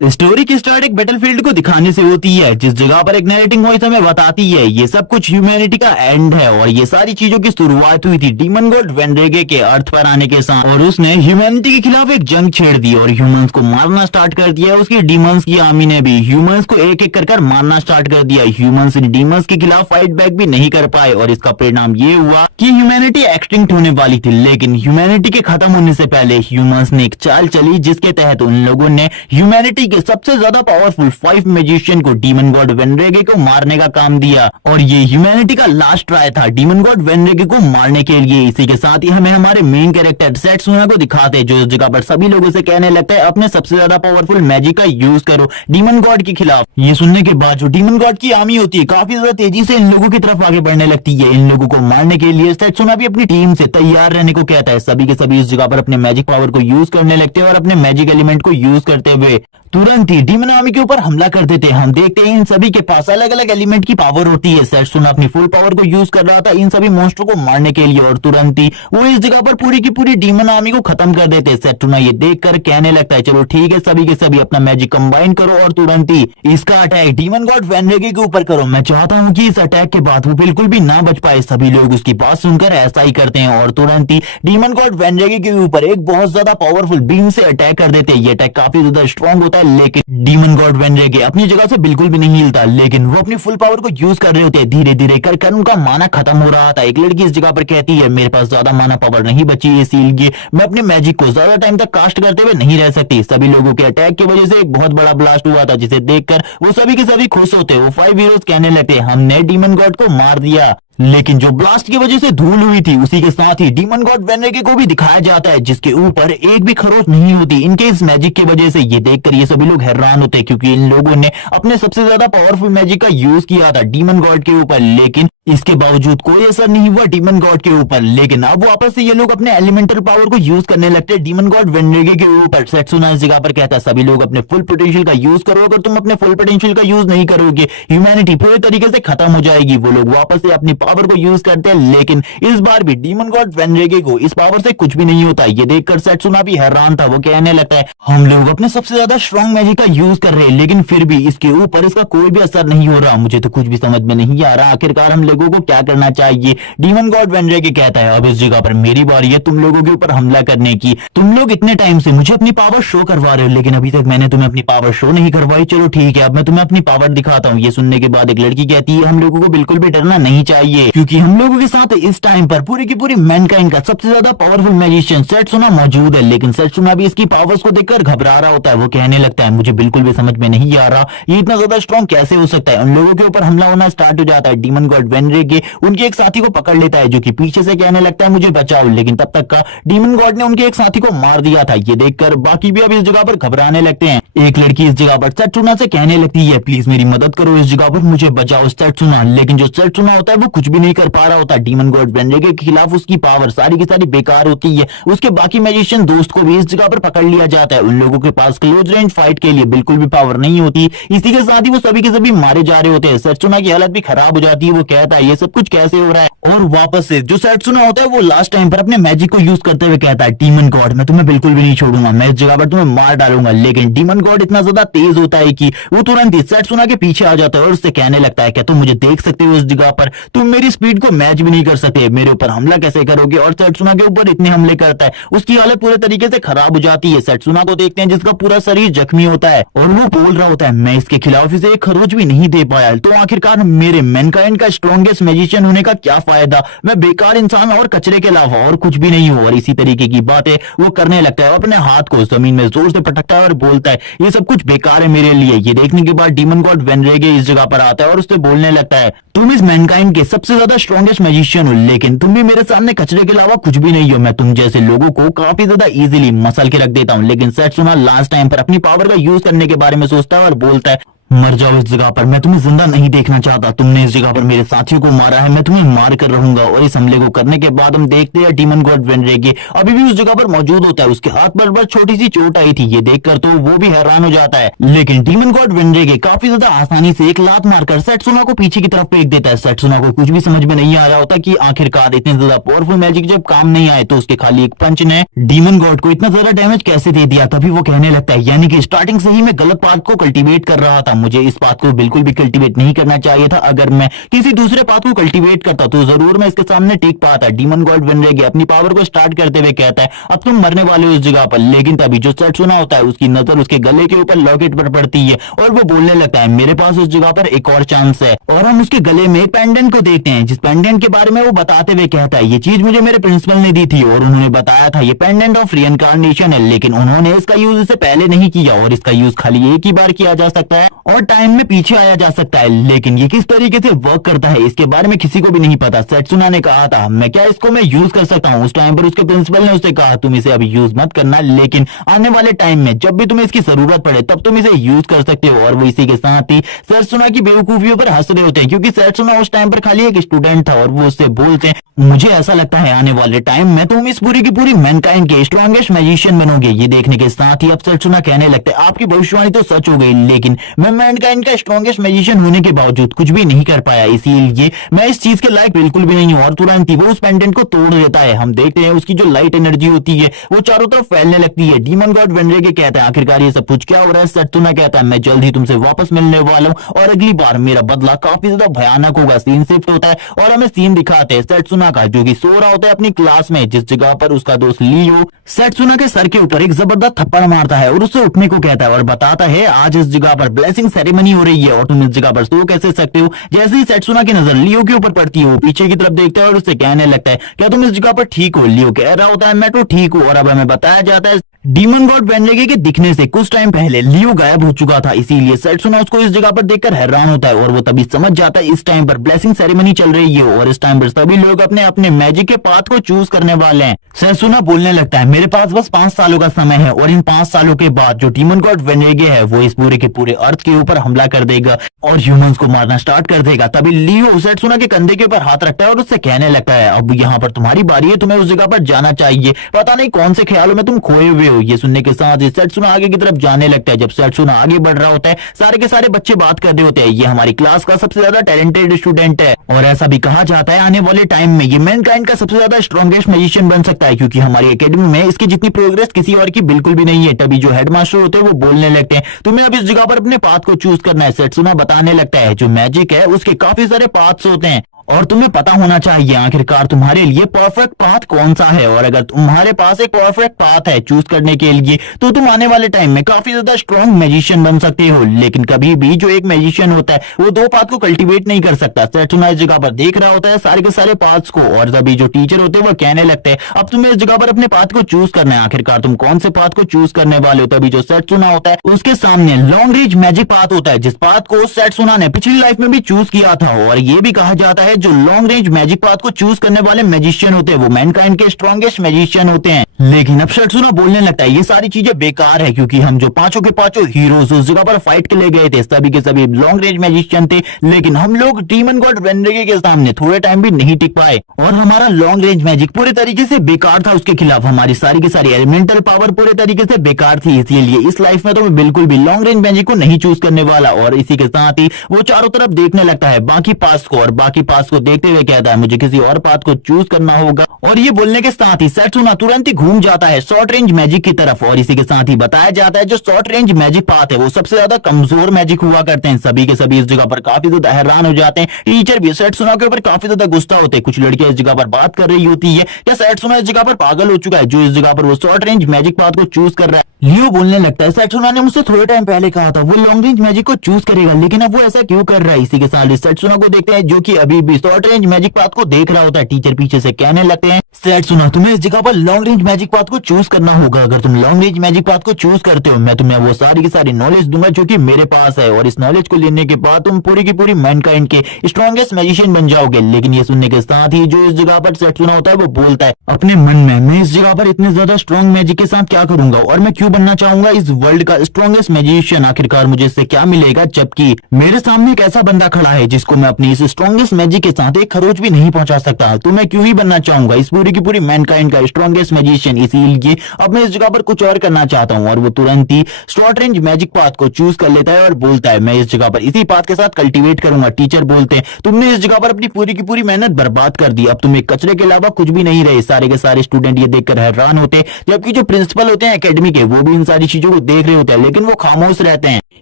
Story की start एक battlefield को दिखाने से होती है, जिस जगह पर एक नरेटिंग वॉइस हमें बताती है ये सब कुछ ह्यूमैनिटी का एंड है और ये सारी चीजों की शुरुआत हुई थी डीमन गॉड वेनरेगे के अर्थ पर आने के साथ, और उसने ह्यूमैनिटी के खिलाफ एक जंग छेड़ दी और ह्यूमंस को मारना स्टार्ट कर दिया। उसकी डीमंस की आर्मी ने भी ह्यूमंस को एक एक कर मारना स्टार्ट कर दिया। ह्यूमंस इन डीमंस के खिलाफ फाइट बैक भी नहीं कर पाए और इसका परिणाम ये हुआ कि ह्यूमैनिटी एक्सटिंक्ट होने वाली थी। लेकिन ह्यूमैनिटी के खत्म होने से पहले ह्यूमंस ने एक चाल चली जिसके तहत उन लोगों ने ह्यूमैनिटी के सबसे ज्यादा पावरफुल 5 मैजिशियन को डीमन गॉड वेनरेगे को मारने का काम दिया और ये ह्यूमैनिटी का लास्ट ट्राई था डीमन गॉड वेनरेगे को मारने के लिए। इसी के साथ ही हमें हमारे मेन कैरेक्टर सेट्सुना को दिखाते हैं, जो इस जगह पर सभी लोगों से कहने लगता है अपने सबसे ज्यादा पावरफुल मैजिक का यूज करो डीमन गॉड के खिलाफ। ये सुनने के बाद जो डीमन गॉड की आर्मी होती है काफी ज्यादा तेजी से इन लोगों की तरफ आगे बढ़ने लगती है। इन लोगों को मारने के लिए सेट्सुना भी अपनी टीम से तैयार रहने को कहता है। सभी के सभी इस जगह पर अपने मैजिक पावर को यूज करने लगते हैं और अपने मैजिक एलिमेंट को यूज करते हुए तुरंत ही डीमन आर्मी के ऊपर हमला कर देते हैं। हम देखते हैं इन सभी के पास अलग अलग एलिमेंट की पावर होती है। सेट्सुना अपनी फुल पावर को यूज कर रहा था इन सभी मॉन्स्टर को मारने के लिए और तुरंत ही वो इस जगह पर पूरी की पूरी डीमन आर्मी को खत्म कर देते हैं। सेट्सुना ये देखकर कहने लगता है चलो ठीक है, सभी के सभी अपना मैजिक कंबाइन करो और तुरंत ही इसका अटैक डीमन गॉड वेनरेगे के ऊपर करो। मैं चाहता हूँ कि इस अटैक के बाद वो बिल्कुल भी ना बच पाए। सभी लोग उसकी बात सुनकर ऐसा ही करते हैं और तुरंत ही डीमन गॉड वेनरेगे के ऊपर एक बहुत ज्यादा पावरफुल बीम से अटैक कर देते हैं। ये अटैक काफी ज्यादा स्ट्रॉन्ग होता है, लेकिन डीमन गॉड वेनरेगे अपनी जगह से बिल्कुल भी नहीं हिलता, लेकिन वो अपनी फुल पावर को यूज कर रहे होते हैं। धीरे धीरे कर उनका माना खत्म हो रहा था। एक लड़की इस जगह पर कहती है मेरे पास ज्यादा माना पावर नहीं बची है, इसीलिए मैं अपने मैजिक को ज्यादा टाइम तक कास्ट करते हुए नहीं रह सकती। सभी लोगों के अटैक की वजह से एक बहुत बड़ा ब्लास्ट हुआ था, जिसे देखकर वो सभी के सभी खुश होते। वो 5 हीरोज कहने लगते हमने डीमन गॉड को मार दिया। लेकिन जो ब्लास्ट की वजह से धूल हुई थी उसी के साथ ही डीमन गॉड वेनरेगे को भी दिखाया जाता है, जिसके ऊपर एक भी खरोच नहीं होती। इनके इस मैजिक की वजह से ये देखकर ये सभी लोग हैरान होते हैं, क्योंकि इन लोगों ने अपने सबसे ज्यादा पावरफुल मैजिक का यूज किया था डीमन गॉड के ऊपर, लेकिन इसके बावजूद कोई असर नहीं हुआ डीमन गॉड के ऊपर। लेकिन अब वापस से ये लोग अपने एलिमेंटल पावर को यूज करने लगते हैं डीमन गॉड वेनरेगे के ऊपर। सेट्सुना इस जगह पर कहता है सभी लोग अपने फुल पोटेंशियल का यूज करो, अगर तुम अपने फुल पोटेंशियल का यूज नहीं करोगे ह्यूमैनिटी पूरे तरीके से खत्म हो जाएगी। वो लोग वापस से अपनी पावर को यूज करते हैं, लेकिन इस बार भी डीमन गॉड वेनरेगे को इस पावर से कुछ भी नहीं होता। ये देखकर सेट्सुना भी हैरान था। वो कहने लगता है हम लोग अपने सबसे ज्यादा स्ट्रॉन्ग मैजिक का यूज कर रहे हैं, लेकिन फिर भी इसके ऊपर इसका कोई भी असर नहीं हो रहा। मुझे तो कुछ भी समझ में नहीं आ रहा, आखिरकार हम लोगों को क्या करना चाहिए। डीमन गॉड वेनरेगे कहता है अब इस जगह पर मेरी बारी है तुम लोगों के ऊपर हमला करने की। तुम लोग इतने टाइम से मुझे अपनी पावर शो करवा रहे हो, लेकिन अभी तक मैंने तुम्हें अपनी पावर शो नहीं करवाई। चलो ठीक है, अब मैं तुम्हें अपनी पावर दिखाता हूँ। ये सुनने के बाद एक लड़की कहती है हम लोगों को बिल्कुल भी डरना नहीं चाहिए, क्योंकि हम लोगों के साथ इस टाइम पर पूरी की पूरी मैनकाइंड का सबसे ज्यादा पावरफुल मैजिशियन सेट्सुना मौजूद है। लेकिन सेट्सुना भी इसकी पावर्स को देखकर घबरा रहा होता है। वो कहने लगता है मुझे बिल्कुल भी समझ में नहीं आ रहा ये इतना ज्यादा स्ट्रॉन्ग कैसे हो सकता है। उन लोगों के ऊपर हमला होना स्टार्ट हो जाता है। डीमन गॉड वेनरेगे उनके एक साथी को पकड़ लेता है, जो कि पीछे से कहने लगता है मुझे बचाओ, लेकिन तब तक का डीमन गॉड ने उनके एक साथी को मार दिया था। ये देखकर बाकी भी अब इस जगह पर घबराने लगते हैं। एक लड़की इस जगह पर सेट्सुना से कहने लगती है प्लीज मेरी मदद करो, इस जगह पर मुझे बचाओ सेट्सुना। लेकिन जो सेट्सुना होता है वो कुछ भी नहीं कर पा रहा होता। डीमन गॉड वेनरेगे के खिलाफ उसकी पावर सारी की सारी बेकार होती है। उसके बाकी मैजिशियन दोस्त को भी इस जगह पर पकड़ लिया जाता है। उन लोगों के पास क्लोज रेंज फाइट के लिए बिल्कुल भी पावर नहीं होती। इसी के साथ ही वो सभी के सभी मारे जा रहे होते हैं। सेट्सुना की हालत भी खराब हो जाती है। वो कहता है ये सब कुछ कैसे हो रहा है, और वापस से जो सेट्सुना होता है वो लास्ट टाइम पर अपने मैजिक को यूज करते हुए कहता है डीमन गॉड मैं तुम्हें बिल्कुल भी नहीं छोड़ूंगा, मैं इस जगह पर तुम्हें मार डालूंगा। लेकिन डीमन गॉड इतना ज्यादा तेज होता है कि वो तुरंत ही सेट्सुना के पीछे आ जाता है और उससे कहने लगता है क्या तुम मुझे देख सकते हो इस जगह पर, तुम मेरी स्पीड को मैच भी नहीं कर सकते, मेरे ऊपर हमला कैसे करोगे। और सेट्सुना के ऊपर इतने हमले करता है, उसकी हालत पूरे तरीके से खराब हो जाती है। सेट्सुना को देखते हैं जिसका पूरा शरीर जख्मी होता है और वो बोल रहा होता है मैं इसके खिलाफ इसे एक खरोच भी नहीं दे पाया, तो आखिरकार मेरे मैनकाइंड का स्ट्रॉन्गेस्ट मैजिशियन होने का क्या फायदा, मैं बेकार इंसान और कचरे के अलावा और कुछ भी नहीं हूं। और इसी तरीके की बातें वो करने लगता है, अपने हाथ को जमीन में जोर से पटकता है और बोलता है ये सब कुछ बेकार है मेरे लिए। ये देखने के बाद डीमन गॉड वेनरेगे इस जगह पर आता है और उससे बोलने लगता है तुम इस मैनकाइंड के सबसे ज्यादा स्ट्रॉन्गेस्ट मैजिशियन हो, लेकिन तुम भी मेरे सामने कचरे के अलावा कुछ भी नहीं हो। मैं तुम जैसे लोगों को काफी ज्यादा इजीली मसल के रख देता हूं। लेकिन सेट्सुना लास्ट टाइम पर अपनी पावर का यूज करने के बारे में सोचता है और बोलता है मर जाओ इस जगह पर, मैं तुम्हें जिंदा नहीं देखना चाहता। तुमने इस जगह पर मेरे साथियों को मारा है, मैं तुम्हें मार कर रहूंगा। और इस हमले को करने के बाद हम देखते हैं डीमन गॉड वेनरेगे अभी भी उस जगह पर मौजूद होता है। उसके हाथ पर बस छोटी सी चोट आई थी, ये देखकर तो वो भी हैरान हो जाता है। लेकिन डीमन गॉड वेनरेगे काफी ज्यादा आसानी से एक लात मारकर सेट्सुना को पीछे की तरफ फेंक देता है। सेट्सुना को कुछ भी समझ में नहीं आ रहा होता कि आखिरकार इतने ज्यादा पावरफुल मैजिक जब काम नहीं आए तो उसके खाली एक पंच ने डीमन गॉड को इतना ज्यादा डैमेज कैसे दे दिया। तभी वो कहने लगता है यानी कि स्टार्टिंग से ही मैं गलत पाथ को कल्टीवेट कर रहा था, मुझे इस पाथ को बिल्कुल भी कल्टीवेट नहीं करना चाहिए था। अगर मैं किसी दूसरे पाथ को कल्टीवेट करता तो जरूर मैं इसके सामने टिक पाता। डीमन गॉड वेनरेगे अपनी पावर को स्टार्ट करते हुए कहता है अब तुम मरने वाले हो इस जगह पर। लेकिन तभी जो सेट्सुना होता है उसकी नजर उसके गले के ऊपर लॉकेट पर पड़ती है और वो बोलने लगता है मेरे पास उस जगह पर एक और चांस है। और हम उसके गले में एक पेंडेंट को देखते हैं जिस पेंडेंट के बारे में वो बताते हुए कहता है ये चीज मुझे मेरे प्रिंसिपल ने दी थी और उन्होंने बताया था ये पेंडेंट ऑफ रीइंकार्नेशन है, लेकिन उन्होंने इसका यूज इससे पहले नहीं किया और इसका यूज खाली एक ही बार किया जा सकता है और टाइम में पीछे आया जा सकता है। लेकिन ये किस तरीके से वर्क करता है इसके बारे में किसी को भी नहीं पता। सेट्सुना ने कहा था मैं क्या इसको मैं यूज कर सकता हूँ। उस टाइम पर उसके प्रिंसिपल ने उससे कहा तुम इसे अभी यूज मत करना, लेकिन आने वाले टाइम में जब भी तुम्हें इसकी जरूरत पड़े तब तुम इसे यूज कर सकते हो। और वो इसी के साथ ही सेट्सुना की बेवकूफियों पर हंस रहे होते हैं क्योंकि सेट्सुना उस टाइम पर खाली एक स्टूडेंट था और वो उससे बोलते हैं मुझे ऐसा लगता है आने वाले टाइम में तुम इस पूरी की पूरी मैनकाइंड के स्ट्रॉन्गेस्ट मैजिशियन बनोगे। ये देखने के साथ ही अब सेट्सुना कहने लगते हैं आपकी भविष्यवाणी तो सच हो गई, लेकिन मैं मैनकाइंड का स्ट्रॉन्गेस्ट मैजिशियन होने के बावजूद कुछ भी नहीं कर पाया, इसीलिए मैं इस चीज के लायक बिल्कुल भी नहीं हूँ। और तुरंत ही वो उस पेंडेंट को तोड़ देता है। हम देखते हैं उसकी जो लाइट एनर्जी होती है वो चारों तरफ फैलने लगती है। डीमन गॉड वेनरेगे कहता है आखिरकार ये सब कुछ क्या हो रहा है। सेट्सुना कहता है मैं जल्द ही तुमसे वापस मिलने वाला हूँ और अगली बार मेरा बदला काफी ज्यादा भयानक होगा। सीन शिफ्ट होता है और हमें सीन दिखाते हैं सेट्सुना का जो कि सो रहा होता है अपनी क्लास में, जिस जगह पर उसका दोस्त लियो सेट्सुना के सर के ऊपर एक जबरदस्त थप्पड़ मारता है और उससे उठने को कहता है और बताता है आज इस जगह पर ब्लेसिंग सेरेमनी हो रही है और तुम इस जगह पर सो कैसे सकते हो। जैसे ही सेट्सुना की नजर लियो के ऊपर पड़ती है वो पीछे की तरफ देखता है और उससे कहने लगता है क्या तुम इस जगह पर ठीक हो। लियो कह रहा होता है मैं तो ठीक हूँ। और अब हमें बताया जाता है डीमन गॉड वेनरेगे के दिखने से कुछ टाइम पहले लियो गायब हो चुका था, इसीलिए सेट्सुना उसको इस जगह पर देखकर हैरान होता है और वो तभी समझ जाता है इस टाइम पर ब्लेसिंग सेरेमनी चल रही है और इस टाइम पर सभी लोग अपने अपने मैजिक के पाथ को चूज करने वाले हैं। सेट्सुना बोलने लगता है मेरे पास बस 5 सालों का समय है और इन 5 सालों के बाद जो डीमन गॉड वेनरेगे है वो इस पूरे के पूरे अर्थ के ऊपर हमला कर देगा और ह्यूमंस को मारना स्टार्ट कर देगा। तभी लियो सेट्सुना के कंधे के ऊपर हाथ रखता है और उससे कहने लगता है अब यहाँ पर तुम्हारी बारी है, तुम्हें उस जगह पर जाना चाहिए, पता नहीं कौन से ख्यालों में तुम खोए हुए हो। ये सुनने के साथ सेट्सुना आगे की तरफ जाने लगता है। जब सेट्सुना आगे बढ़ रहा होता है सारे के सारे बच्चे बात कर रहे होते हैं ये हमारी क्लास का सबसे ज्यादा टैलेंटेड स्टूडेंट है और ऐसा भी कहा जाता है आने वाले टाइम में ये मैनकाइंड का सबसे ज्यादा स्ट्रॉन्गेस्ट मैजिशियन बन सकता है क्योंकि हमारी एकेडमी में इसकी जितनी प्रोग्रेस किसी और की बिल्कुल भी नहीं है। तभी जो हेडमास्टर होते हैं वो बोलने लगते हैं तुम्हें अब इस जगह पर अपने पाथ को चूज करना है। सेट्सुना बताने लगता है जो मैजिक है उसके काफी सारे पाथ्स होते हैं और तुम्हें पता होना चाहिए आखिरकार तुम्हारे लिए परफेक्ट पाथ कौन सा है और अगर तुम्हारे पास एक परफेक्ट पाथ है चूज करने के लिए तो तुम आने वाले टाइम में काफी ज्यादा स्ट्रॉन्ग मैजिशियन बन सकते हो। लेकिन कभी भी जो एक मैजिशियन होता है वो 2 पाथ को कल्टीवेट नहीं कर सकता। सेट्सुना इस जगह पर देख रहा होता है सारे के सारे पाथ्स को और तभी जो टीचर होते हैं वो कहने लगते हैं अब तुम्हें इस जगह पर अपने पाथ को चूज करना है, आखिरकार तुम कौन से पाथ को चूज करने वाले हो। तभी जो सेट्सुना होता है उसके सामने लॉन्ग रेंज मैजिक पाथ होता है जिस पाथ को सेट्सुना ने पिछली लाइफ में भी चूज किया था और ये भी कहा जाता है जो लॉन्ग रेंज मैजिक पाथ को चूज करने वाले मैजिशियन होते हैं वो मैनकाइंड के स्ट्रॉन्गेस्ट मैजिशियन होते हैं। लेकिन अब सेट्सुना बोलने लगता है ये सारी चीजें बेकार है क्योंकि हम जो पांचों के पांचों हीरोज उस जगह पर फाइट के लिए गए थे सभी के सभी लॉन्ग रेंज मैजिशियन थे, लेकिन हम लोग डीमन गॉड वेनरेगे के सामने थोड़े टाइम भी नहीं टिक पाए और हमारा लॉन्ग रेंज मैजिक पूरे तरीके से बेकार था। उसके खिलाफ हमारी सारी की सारी एलिमेंटल पावर पूरे तरीके से बेकार थी, इसीलिए इस लाइफ में तो मैं बिल्कुल भी लॉन्ग रेंज मैजिक को नहीं चूज करने वाला। और इसी के साथ ही वो चारों तरफ देखने लगता है बाकी पास को और बाकी पास को देखते हुए कहता है मुझे किसी और पाथ को चूज करना होगा। और ये बोलने के साथ ही सेट्सुना तुरंत ही घूम जाता है शॉर्ट रेंज मैजिक की तरफ और इसी के साथ ही बताया जाता है जो शॉर्ट रेंज मैजिक पाथ है वो सबसे ज्यादा कमजोर मैजिक हुआ करते हैं। सभी के सभी इस जगह पर काफी ज्यादा हैरान हो जाते हैं। टीचर भी सेट्सुना के ऊपर काफी ज्यादा गुस्सा होते हैं। कुछ लड़कियां इस जगह पर बात कर रही होती है क्या सेट्सुना इस जगह पर पागल हो चुका है जो इस जगह पर वो शॉर्ट रेंज मैजिक पाथ को चूज कर रहा है। लियो बोलने लगता है सेट्सुना ने मुझसे थोड़े टाइम पहले कहा था वो लॉन्ग रेंज मैजिक को चूज करेगा लेकिन अब वो ऐसा क्यों कर रहा है। इसी के साथ सेट्सुना को देखते हैं जो कि अभी भी शॉर्ट रेंज मैजिक पाथ को देख रहा होता है। टीचर पीछे से कहने लगते हैं, सेट्सुना तुम्हें इस जगह पर लॉन्ग रेंज मैजिक पाथ को चूज करना होगा। अगर तुम लॉन्ग रेंज मैजिक पाथ को चूज करते हो, मैं तुम्हें वो सारी की सारी नॉलेज दूंगा जो कि मेरे पास है, और इस नॉलेज को लेने के बाद तुम पूरी की पूरी मैनकाइंड के स्ट्रॉन्गेस्ट मैजिशियन बन जाओगे। लेकिन ये सुनने के साथ ही जो इस जगह पर सेट्सुना होता है वो बोलता है अपने मन में, मैं इस जगह पर इतने ज्यादा स्ट्रॉन्ग मैजिक के साथ क्या करूंगा, और मैं क्यों बनना चाहूंगा इस वर्ल्ड का स्ट्रॉन्गेस्ट मैजिशियन। आखिरकार मुझे इससे क्या मिलेगा, जबकि मेरे सामने एक ऐसा बंदा खड़ा है जिसको मैं अपनी इस स्ट्रॉन्गेस्ट मैजिक के साथ एक खरोच भी नहीं पहुंचा सकता। तो मैं क्यों ही बनना चाहूंगा इस पूरी की पूरी मैनकाइंड का स्ट्रॉन्गेस्ट मैजिशियन। इसीलिए अब मैं इस जगह पर कुछ और करना चाहता हूँ। और वो तुरंत ही शॉर्ट रेंज मैजिक पाथ को चूज कर लेता है और बोलता है, मैं इस जगह पर इसी पाथ के साथ कल्टीवेट करूंगा। टीचर बोलते हैं, तुमने इस जगह पर अपनी पूरी की पूरी मेहनत बर्बाद कर दी, अब तुम एक कचरे के अलावा कुछ भी नहीं रहे। सारे के सारे स्टूडेंट ये देखकर हैरान होते, जबकि जो प्रिंसिपल होते हैं एकेडमी के वो भी इन सारी चीजों को देख रहे होते हैं, लेकिन वो खामोश रहते हैं।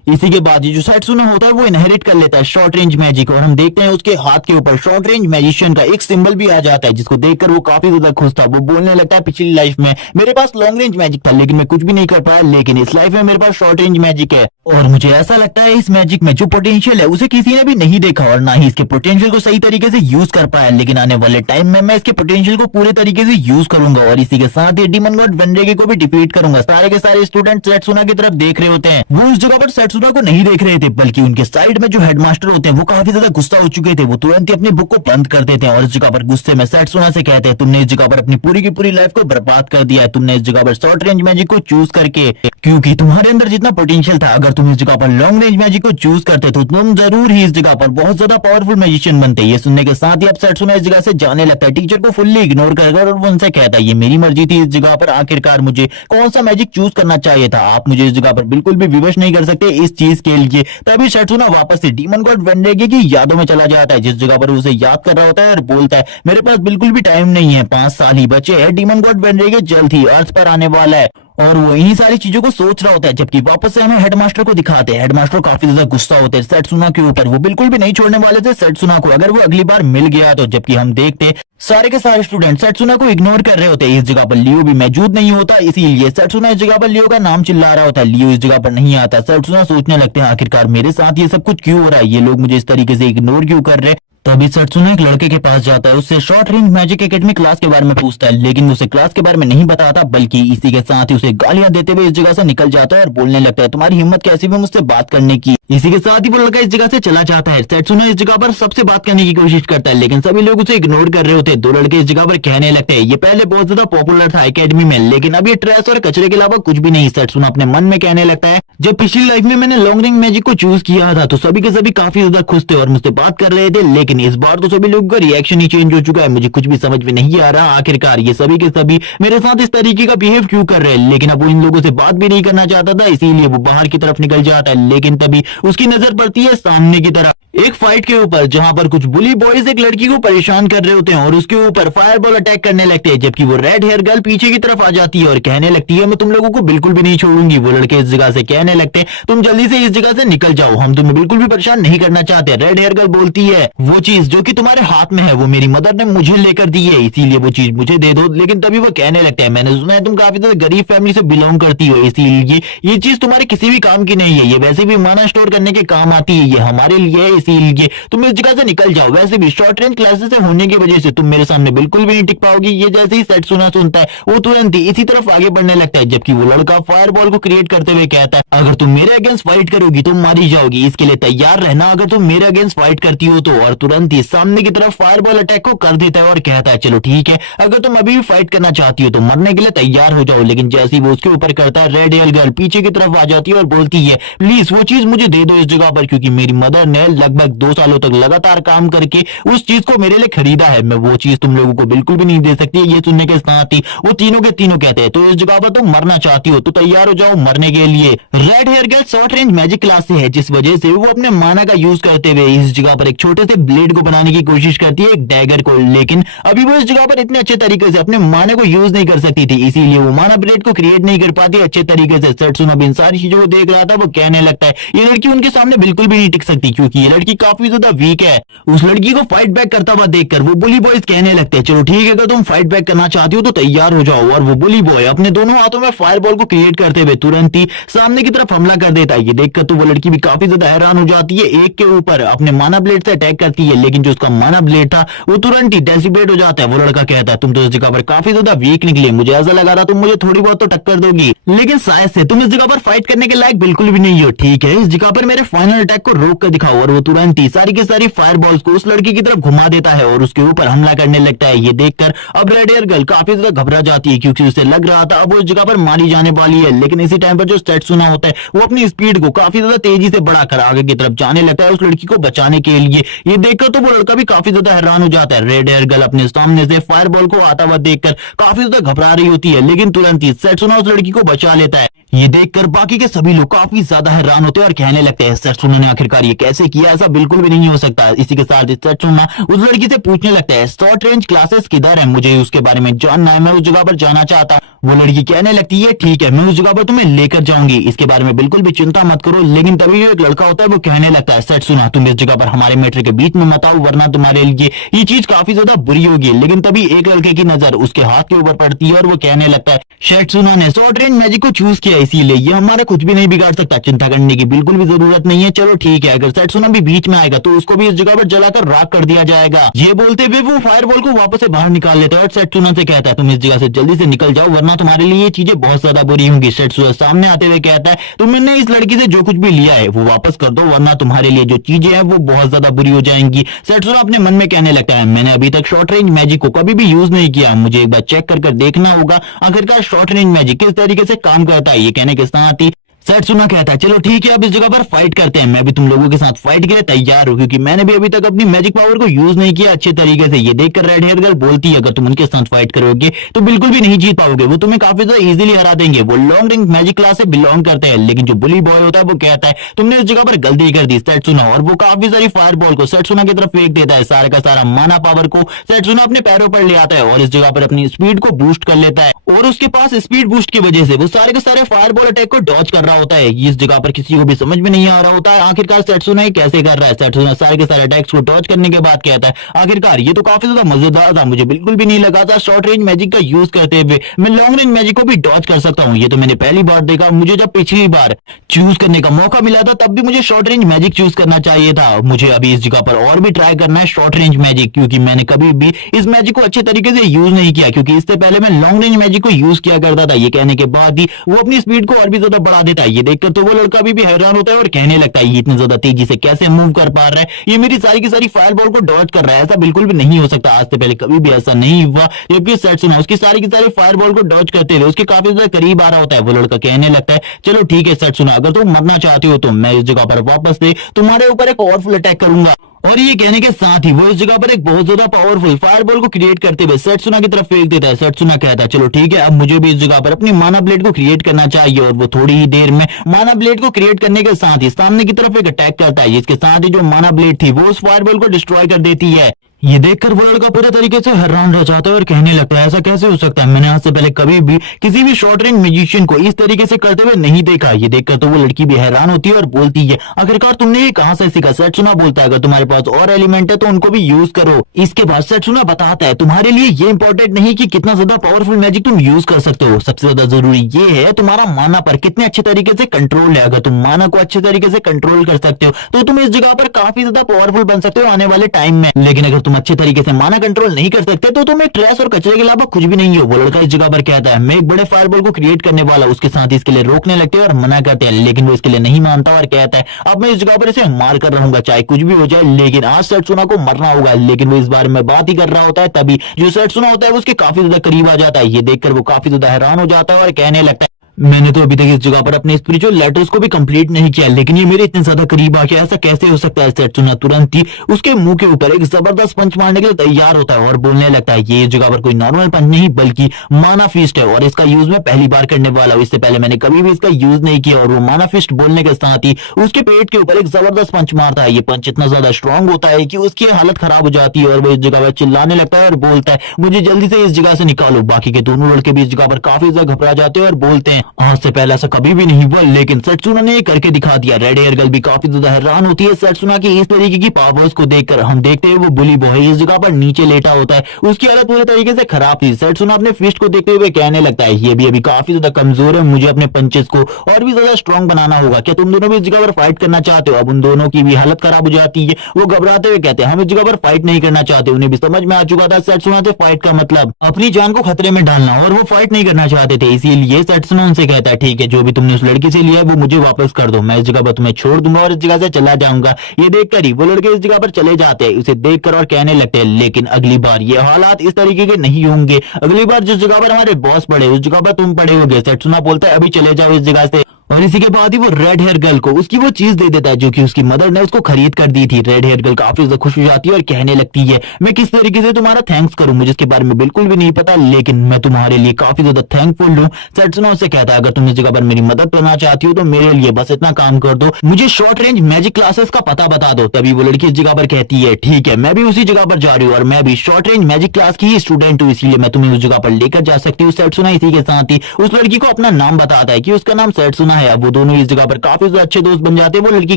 इसी के बाद जो सेट्सुना होता है वो इनहेरिट कर लेता है शॉर्ट रेंज मैजिक, और हम देखते हैं उसके हाथ के ऊपर शॉर्ट रेंज मैजिशियन का एक सिंबल भी आ जाता है, जिसको देखकर वो काफी ज्यादा खुश था। वो बोलने लगता है, पिछली लाइफ में मेरे पास लॉन्ग रेंज मैजिक था लेकिन मैं कुछ भी नहीं कर पाया, लेकिन इस लाइफ में मेरे पास शॉर्ट रेंज मैजिक है, और मुझे ऐसा लगता है इस मैजिक में जो पोटेंशियल है उसे किसी ने भी नहीं देखा और ना ही इसके पोटेंशियल को सही तरीके से यूज कर पाया। लेकिन आने वाले टाइम में मैं इसके पोटेंशियल को पूरे तरीके से यूज करूंगा, और इसी के साथ ही डीमन गॉड वेनरेगे को भी डिफीट करूंगा। सारे के सारे स्टूडेंट सेट्सुना की तरफ देख रहे होते हैं। वो उस जगह पर सेट्सुना को नहीं देख रहे थे, बल्कि उनके साइड में जो हेडमास्टर होते हैं वो काफी ज्यादा गुस्सा हो चुके थे। वो तुरंत ही अपनी बुक को बंद कर देते हैं और इस जगह पर गुस्से में सेट्सुना से कहते हैं, तुमने इस जगह पर अपनी पूरी की पूरी लाइफ को बर्बाद कर दिया है। तुमने इस जगह पर शॉर्ट रेंज मैजिक को चूज करके, क्योंकि तुम्हारे अंदर जितना पोटेंशियल था, अगर तुम इस जगह पर लॉन्ग रेंज मैजिक को चूज करते तो तुम जरूर ही इस जगह पर बहुत ज्यादा पावरफुल मैजिशियन बनते। ये सुनने के साथ ही अब सेट्सुना इस जगह से जाने लगता है, टीचर को फुल्ली इग्नोर कर, और वो उनसे कहता है, ये मेरी मर्जी थी इस जगह पर, आखिरकार मुझे कौन सा मैजिक चूज करना चाहिए था, आप मुझे इस जगह पर बिल्कुल भी विवश नहीं कर सकते इस चीज के लिए। तभी सेट्सुना वापस से डीमन गॉड वेनरेगे की यादों में चला जाता है, जिस जगह पर उसे याद कर रहा होता है, और बोलता है, मेरे पास बिल्कुल भी टाइम नहीं है, 5 साल ही बचे हैं, डीमन गॉड वेनरेगे जल्द ही अर्थ पर आने वाला है। और वो इन्हीं सारी चीजों को सोच रहा होता है, जबकि वापस से हमें हेडमास्टर को दिखाते हैं। हेडमास्टर काफी ज्यादा गुस्सा होते हैं सेट्सुना के ऊपर, वो बिल्कुल भी नहीं छोड़ने वाले थे सेट्सुना को अगर वो अगली बार मिल गया तो। जबकि हम देखते सारे के सारे स्टूडेंट सेट्सुना को इग्नोर कर रहे होते हैं। इस जगह पर लियो भी मौजूद नहीं होता, इसीलिए सेट्सुना इस जगह पर लियो का नाम चिल्ला रहा होता है। लियो इस जगह पर नहीं आता। सेट्सुना सोचने लगते हैं, आखिरकार मेरे साथ ये सब कुछ क्यों हो रहा है, ये लोग मुझे इस तरीके से इग्नोर क्यों कर रहे हैं। तभी सेट्सुना एक लड़के के पास जाता है, उससे short range magic academy class के बारे में पूछता है, लेकिन उसे क्लास के बारे में नहीं बताता, बल्कि इसी के साथ ही उसे गालियां देते हुए इस जगह से निकल जाता है और बोलने लगता है, तुम्हारी हिम्मत कैसी भी मुझसे बात करने की। इसी के साथ ही वो लड़का इस जगह से चला जाता है। सेट्सुना इस जगह पर सबसे बात करने की कोशिश करता है, लेकिन सभी लोग उसे इग्नोर कर रहे होते हैं। 2 लड़के इस जगह पर कहने लगते हैं, ये पहले बहुत ज्यादा पॉपुलर था एकेडमी में, लेकिन अब ये ट्रैश और कचरे के अलावा कुछ भी नहीं। सेट्सुना अपने मन में कहने लगता है, जब पिछली लाइफ में मैंने लॉन्ग रेंज मैजिक को चूज किया था तो सभी के सभी काफी ज्यादा खुश थे और मुझसे बात कर रहे थे, लेकिन इस बार तो सभी लोगों का रिएक्शन ही चेंज हो चुका है। मुझे कुछ भी समझ में नहीं आ रहा, आखिरकार ये सभी के सभी मेरे साथ इस तरीके का बिहेव क्यों कर रहे हैं। लेकिन अब वो इन लोगों से बात भी नहीं करना चाहता था, इसीलिए वो बाहर की तरफ निकल जाता है। लेकिन तभी उसकी नजर पड़ती है सामने की तरफ एक फाइट के ऊपर, जहां पर कुछ बुली बॉयज एक लड़की को परेशान कर रहे होते हैं और उसके ऊपर फायरबॉल अटैक करने लगते हैं, जबकि वो रेड हेयर गर्ल पीछे की तरफ आ जाती है और कहने लगती है, मैं तुम लोगों को बिल्कुल भी नहीं छोड़ूंगी। वो लड़के इस जगह से कहने लगते हैं, तुम जल्दी से इस जगह से निकल जाओ, हम तुम्हें बिल्कुल भी परेशान नहीं करना चाहते। रेड हेयर गर्ल बोलती है, वो चीज जो कि तुम्हारे हाथ में है वो मेरी मदर ने मुझे लेकर दी है, इसीलिए वो चीज मुझे दे दो। लेकिन तभी वो कहने लगते हैं, मैंने सुना है तुम काफी ज्यादा गरीब फैमिली से बिलोंग करती हो, इसीलिए ये चीज तुम्हारे किसी भी काम की नहीं है, ये वैसे भी माना स्टोर करने के काम आती है, ये हमारे लिए है, इसीलिए तुम इस जगह से निकल जाओ। वैसे भी शॉर्ट रेंज क्लासेस होने की वजह से तुम मेरे सामने बिल्कुल भी नहीं टिक पाओगी। ये जैसे ही सेट्सुना सुनता है वो तुरंत ही इसी तरफ आगे बढ़ने लगता है, जबकि वो लड़का फायरबॉल को क्रिएट करते हुए कहता है, अगर तुम मेरे अगेंस्ट फाइट करोगी तुम मारी जाओगी, इसके लिए तैयार रहना अगर तुम मेरे अगेंस्ट फाइट करती हो तो। और तुरंत ही सामने की तरफ फायरबॉल अटैक को कर देता है और कहता है, चलो ठीक है, अगर तुम अभी भी फाइट करना चाहती हो तो मरने के लिए तैयार हो जाओ। लेकिन जैसे ही वो उसके ऊपर करता है, रेड हेयर गर्ल पीछे की तरफ आ जाती है और बोलती है, प्लीज वो चीज मुझे दे दो इस जगह पर, क्योंकि मेरी मदर ने लगभग 2 सालों तक लगातार काम करके उस चीज को मेरे लिए खरीदा है, मैं वो चीज तुम लोगों को बिल्कुल भी नहीं दे सकती। ये सुनने के साथ ही वो तीनों के तीनों कहते हैं, तो इस जगह पर तुम मरना चाहती हो तो तैयार हो जाओ मरने के लिए। Red hair girl short range magic class से है, जिस वजह से वो अपने माना का यूज करते हुए इस जगह पर एक छोटे से ब्लेड को बनाने की कोशिश करती है, एक डैगर को। लेकिन अभी वो इस जगह पर इतने अच्छे तरीके से अपने माना को यूज नहीं कर सकती थी, इसीलिए वो माना ब्लेड को क्रिएट नहीं कर पाती अच्छे तरीके से। सेट्सुना इन सारी चीजों को देख रहा था, वो कहने लगता है, ये लड़की उनके सामने बिल्कुल भी नहीं टिक सकती, क्योंकि ये लड़की काफी ज्यादा वीक है। उस लड़की को फाइट बैक करता हुआ देखकर वो बुली बॉयज कहने लगते हैं चलो ठीक है, अगर तुम फाइट बैक करना चाहती हो तो तैयार हो जाओ। और वो बुली बॉय अपने दोनों हाथों में फायर बॉल को क्रिएट करते हुए तुरंत ही सामने की तरफ हमला कर देता है। ये देखकर तो वो लड़की भी काफी ज्यादा हैरान हो जाती है, एक के ऊपर अपने माना ब्लेड से अटैक करती है, लेकिन जो उसका माना ब्लेड था वो तुरंत ही डेसिपेट हो जाता है। वो लड़का कहता है तुम तो इस जगह पर काफी ज्यादा वीक निकली, मुझे ऐसा लगा था तुम मुझे थोड़ी बहुत तो टक्कर दोगी, लेकिन शायद से तुम इस जगह पर फाइट करने के लायक बिल्कुल भी नहीं हो। ठीक है, इस जगह पर मेरे फाइनल अटैक को रोक कर दिखाओ। और वो तुरंत ही सारी की सारी फायर बॉल्स को उस लड़की की तरफ घुमा देता है और उसके ऊपर हमला करने लगता है। ये देखकर अब रेड हेयर गर्ल काफी ज्यादा घबरा जाती है, क्योंकि उसे लग रहा था अब वो इस जगह पर मारी जाने वाली है। लेकिन इसी टाइम पर जो सेट्सुना होता है वो अपनी स्पीड को काफी ज्यादा तेजी से बढ़ाकर आगे की तरफ जाने लगता है उस लड़की को बचाने के लिए। ये देखकर तो वो लड़का भी काफी ज्यादा हैरान हो जाता है। रेड हेयर गर्ल अपने सामने से फायर बॉल को आता हुआ देखकर काफी ज्यादा घबरा रही होती है, लेकिन तुरंत ही सेट्सुना उस लड़की को बचा लेता है। ये देखकर बाकी के सभी लोग काफी ज्यादा हैरान होते हैं और कहने लगते हैं सेट्सुना ने आखिरकार ये कैसे किया, ऐसा बिल्कुल भी नहीं हो सकता। इसी के साथ सेट्सुना उस लड़की से पूछने लगता है शॉर्ट रेंज क्लासेस किधर है, मुझे उसके बारे में जानना है, मैं उस जगह पर जाना चाहता हूँ। वो लड़की कहने लगती है ठीक है, मैं उस जगह पर तुम्हें लेकर जाऊंगी, इसके बारे में बिल्कुल भी चिंता मत करो। लेकिन तभी जो एक लड़का होता है वो कहने लगता है सेट्सुना तुम इस जगह पर हमारे मैटर के बीच में मत आओ, वरना तुम्हारे लिए ये चीज काफी ज्यादा बुरी होगी। लेकिन तभी एक लड़के की नजर उसके हाथ के ऊपर पड़ती है और वो कहने लगता है सेट्सुना ने शॉर्ट रेंज मैजिक को चूज किया, इसीलिए ये हमारा कुछ भी नहीं बिगाड़ सकता, चिंता करने की बिल्कुल भी जरूरत नहीं है। चलो ठीक है, अगर सेट्सुना भी बीच में आएगा तो उसको भी इस जगह पर जलाकर राख कर दिया जाएगा। ये बोलते हुए वो फायर बॉल को वापस से बाहर निकाल लेता है और सेट्सुना से कहता है तुम इस जगह से जल्दी से निकल जाओ, वरना तुम्हारे लिए ये चीजें बहुत ज्यादा बुरी होंगी। सेट्सुना सामने आते हुए कहता है तुमने इस लड़की से जो कुछ भी लिया है वो वापस कर दो, वरना तुम्हारे लिए जो चीजें हैं वो बहुत ज्यादा बुरी हो जाएंगी। सेट्सुना अपने मन में कहने लगता है मैंने अभी तक शॉर्ट रेंज मैजिक को कभी भी यूज नहीं किया, मुझे एक बार चेक कर देखना होगा आखिरकार शॉर्ट रेंज मैजिक किस तरीके से काम करता है। ये कहने के साथ ही सेट्सुना कहता है चलो ठीक है, अब इस जगह पर फाइट करते हैं, मैं भी तुम लोगों के साथ फाइट के लिए तैयार हूँ, क्योंकि मैंने भी अभी तक अपनी मैजिक पावर को यूज नहीं किया अच्छे तरीके से। ये देखकर रेड हेयर गर्ल बोलती है अगर तुम उनके साथ फाइट करोगे तो बिल्कुल भी नहीं जीत पाओगे, वो तुम्हें काफी ज्यादा इजीली हरा देंगे, वो लॉन्ग रेंज मैजिक क्लास से बिलोंग करते हैं। लेकिन जो बुली बॉय होता है वो कहता है तुमने इस जगह पर गलती कर दी सेट्सुना, और वो काफी सारी फायर बॉल को सेट्सुना की तरफ फेंक देता है। सारा का सारा माना पावर को सेट्सुना अपने पैरों पर ले आता है और इस जगह पर अपनी स्पीड को बूस्ट कर लेता है, और उसके पास स्पीड बूस्ट की वजह से वो सारे के सारे फायर बॉल अटैक को डॉज कर रहा होता है। इस जगह पर किसी को भी समझ में नहीं आ रहा होता है आखिरकार सेट्सुना ये कैसे कर रहा है। सेट्सुना सारे के सारे अटैक्स को डॉज करने के बाद कहता है आखिरकार ये तो काफी ज्यादा मजेदार था, मुझे बिल्कुल भी नहीं लगा था शॉर्ट रेंज मैजिक का यूज करते हुए मैं लॉन्ग रेंज मैजिक को भी डॉज कर सकता हूँ, ये तो मैंने पहली बार देखा। मुझे जब पिछली बार चूज करने का मौका मिला था तब भी मुझे शॉर्ट रेंज मैजिक चूज करना चाहिए था, मुझे अभी इस जगह पर और भी ट्राई करना है शॉर्ट रेंज मैजिक, क्योंकि मैंने कभी भी इस मैजिक को अच्छे तरीके से यूज नहीं किया, क्योंकि इससे पहले मैं लॉन्ग रेंज मैजिक को यूज किया करता था। ये कहने के बाद ही वो अपनी स्पीड को और भी ज्यादा बढ़ा देता है। ये देखकर तो वो लड़का भी हैरान होता है और कहने लगता है ये इतनी ज्यादा तेजी से कैसे मूव कर पा रहा है, ये मेरी सारी की सारी फायर बॉल को डॉज कर रहा है, ऐसा बिल्कुल भी नहीं हो सकता, आज से पहले कभी भी ऐसा नहीं हुआ। जबकि सेट्सुना उसकी सारी की सारी फायर बॉल को डॉज करते हुए उसके काफी ज्यादा करीब आ रहा होता है। वो लड़का कहने लगता है चलो ठीक है सेट्सुना, अगर तुम मरना चाहती हो तो मैं इस जगह पर वापस से तुम्हारे ऊपर एक पावरफुल अटैक करूंगा। और ये कहने के साथ ही वो इस जगह पर एक बहुत ज्यादा पावरफुल फायरबॉल को क्रिएट करते हुए सेट्सुना की तरफ फेंक देता है। सेट्सुना कहता है चलो ठीक है, अब मुझे भी इस जगह पर अपनी माना ब्लेड को क्रिएट करना चाहिए, और वो थोड़ी ही देर में माना ब्लेड को क्रिएट करने के साथ ही सामने की तरफ एक अटैक करता है, जिसके साथ ही जो माना ब्लेड थी वो उस फायरबॉल को डिस्ट्रॉय कर देती है। ये देखकर वो लड़का पूरे तरीके से हैरान रह जाता है और कहने लगता है ऐसा कैसे हो सकता है, मैंने आज से पहले कभी भी किसी भी शॉर्ट रेंज म्यूजिशियन को इस तरीके से करते हुए नहीं देखा। ये देखकर तो वो लड़की भी हैरान होती है और बोलती है आखिरकार तुमने ये कहां से सीखा। सेट्सुना बोलता है अगर तुम्हारे पास और एलिमेंट है तो उनको भी यूज करो। इसके बाद सेट्सुना बताता है तुम्हारे लिए ये इंपॉर्टेंट नहीं कि कितना ज्यादा पावरफुल मैजिक तुम यूज कर सकते हो, सबसे ज्यादा जरूरी ये है तुम्हारा माना पर कितने अच्छे तरीके से कंट्रोल है। अगर तुम माना को अच्छे तरीके से कंट्रोल कर सकते हो तो तुम इस जगह पर काफी ज्यादा पावरफुल बन सकते हो आने वाले टाइम में, लेकिन अगर तुम अच्छे तरीके से माना कंट्रोल नहीं कर सकते तो तुम एक ट्रैश और कचरे के अलावा कुछ भी नहीं हो। वो लड़का इस जगह पर कहता है मैं एक बड़े फायरबॉल को क्रिएट करने वाला, उसके साथ इसके लिए रोकने लगते हैं और मना करते हैं, लेकिन वो इसके लिए नहीं मानता और कहता है अब मैं इस जगह पर इसे मार कर रहूंगा चाहे कुछ भी हो जाए, लेकिन आज सेट्सुना को मरना होगा। लेकिन वो इस बारे में बात ही कर रहा होता है तभी जो सेट्सुना होता है वो उसके काफी ज्यादा करीब आ जाता है। ये देखकर वो काफी ज्यादा हैरान हो जाता है और कहने लगता है मैंने तो अभी तक इस जगह पर अपने स्पिरिचुअल लेटर्स को भी कंप्लीट नहीं किया, लेकिन ये मेरे इतने ज्यादा करीब आ गया, ऐसा कैसे हो सकता है। सेट्सुना तुरंत ही उसके मुंह के ऊपर एक जबरदस्त पंच मारने के लिए तैयार होता है और बोलने लगता है ये इस जगह पर कोई नॉर्मल पंच नहीं बल्कि माना फिस्ट है, और इसका यूज मैं पहली बार करने वाला हूँ, इससे पहले मैंने कभी भी इसका यूज नहीं किया। और वो माना फिस्ट बोलने के साथ ही उसके पेट के ऊपर एक जबरदस्त पंच मारता है। ये पंच इतना ज्यादा स्ट्रॉन्ग होता है कि उसकी हालत खराब हो जाती है और वो इस जगह पर चिल्लाने लगता है और बोलता है मुझे जल्दी से इस जगह से निकालो। बाकी के दोनों लड़के भी इस जगह पर काफी ज्यादा घबरा जाते हैं और बोलते हैं आज से पहले ऐसा कभी भी नहीं हुआ, लेकिन सेट्सुना ने करके दिखा दिया। रेड हेयर गर्ल भी काफी ज्यादा हैरान होती है सेट्सुना की इस तरीके की पावर्स को देखकर। हम देखते हैं वो बुली बॉय इस जगह पर नीचे लेटा होता है, उसकी हालत पूरे तरीके से खराब थी। सेट्सुना अपने फिस्ट को देखते हुए कहने लगता है ये भी अभी काफी ज्यादा कमजोर है, मुझे अपने पंचेस को और भी ज्यादा स्ट्रॉन्ग बनाना होगा। क्या तुम दोनों भी इस जगह पर फाइट करना चाहते हो? अब उन दोनों की भी हालत खराब हो जाती है, वो घबराते हुए कहते हैं हम इस जगह पर फाइट नहीं करना चाहते। उन्हें भी समझ में आ चुका था सेट्सुना से फाइट का मतलब अपनी जान को खतरे में डालना, और वो फाइट नहीं करना चाहते थे। इसीलिए सेट्सुना उनसे कहता है ठीक है, जो भी तुमने उस लड़की से लिया है वो मुझे वापस कर दो, मैं इस जगह पर तुम्हें छोड़ दूंगा और इस जगह से चला जाऊंगा। ये देखकर ही वो लड़के इस जगह पर चले जाते हैं, उसे देखकर और कहने लगते हैं लेकिन अगली बार ये हालात इस तरीके के नहीं होंगे, अगली बार जिस जगह पर हमारे बॉस पड़े उस जगह पर तुम पड़े होगे। सेट्सुना बोलता है अभी चले जाओ इस जगह से, और इसी के बाद ही वो रेड हेयर गर्ल को उसकी वो चीज दे देता है जो कि उसकी मदर ने उसको खरीद कर दी थी। रेड हेयर गर्ल काफी ज्यादा खुश हो जाती है और कहने लगती है मैं किस तरीके से तुम्हारा थैंक्स करूं, मुझे इसके बारे में बिल्कुल भी नहीं पता, लेकिन मैं तुम्हारे लिए काफी ज्यादा थैंकफुल हूं। सेट्सुना उससे कहता है अगर तुम इस जगह पर मेरी मदद करना चाहती हो तो मेरे लिए बस इतना काम कर दो, मुझे शॉर्ट रेंज मैजिक क्लासेस का पता बता दो। तभी वो लड़की इस जगह पर कहती है ठीक है, मैं भी उसी जगह पर जा रही हूँ और मैं भी शॉर्ट रेंज मैजिक क्लास की ही स्टूडेंट हूँ, इसलिए मैं तुम्हें उस जगह पर लेकर जा सकती हूँ। सेट्सुना इसी के साथ ही उस लड़की को अपना नाम बताता है कि उसका नाम सेट्सुना है। अब वो दोनों इस पर काफी ज्यादा अच्छे दोस्त बन जाते हैं। वो लड़की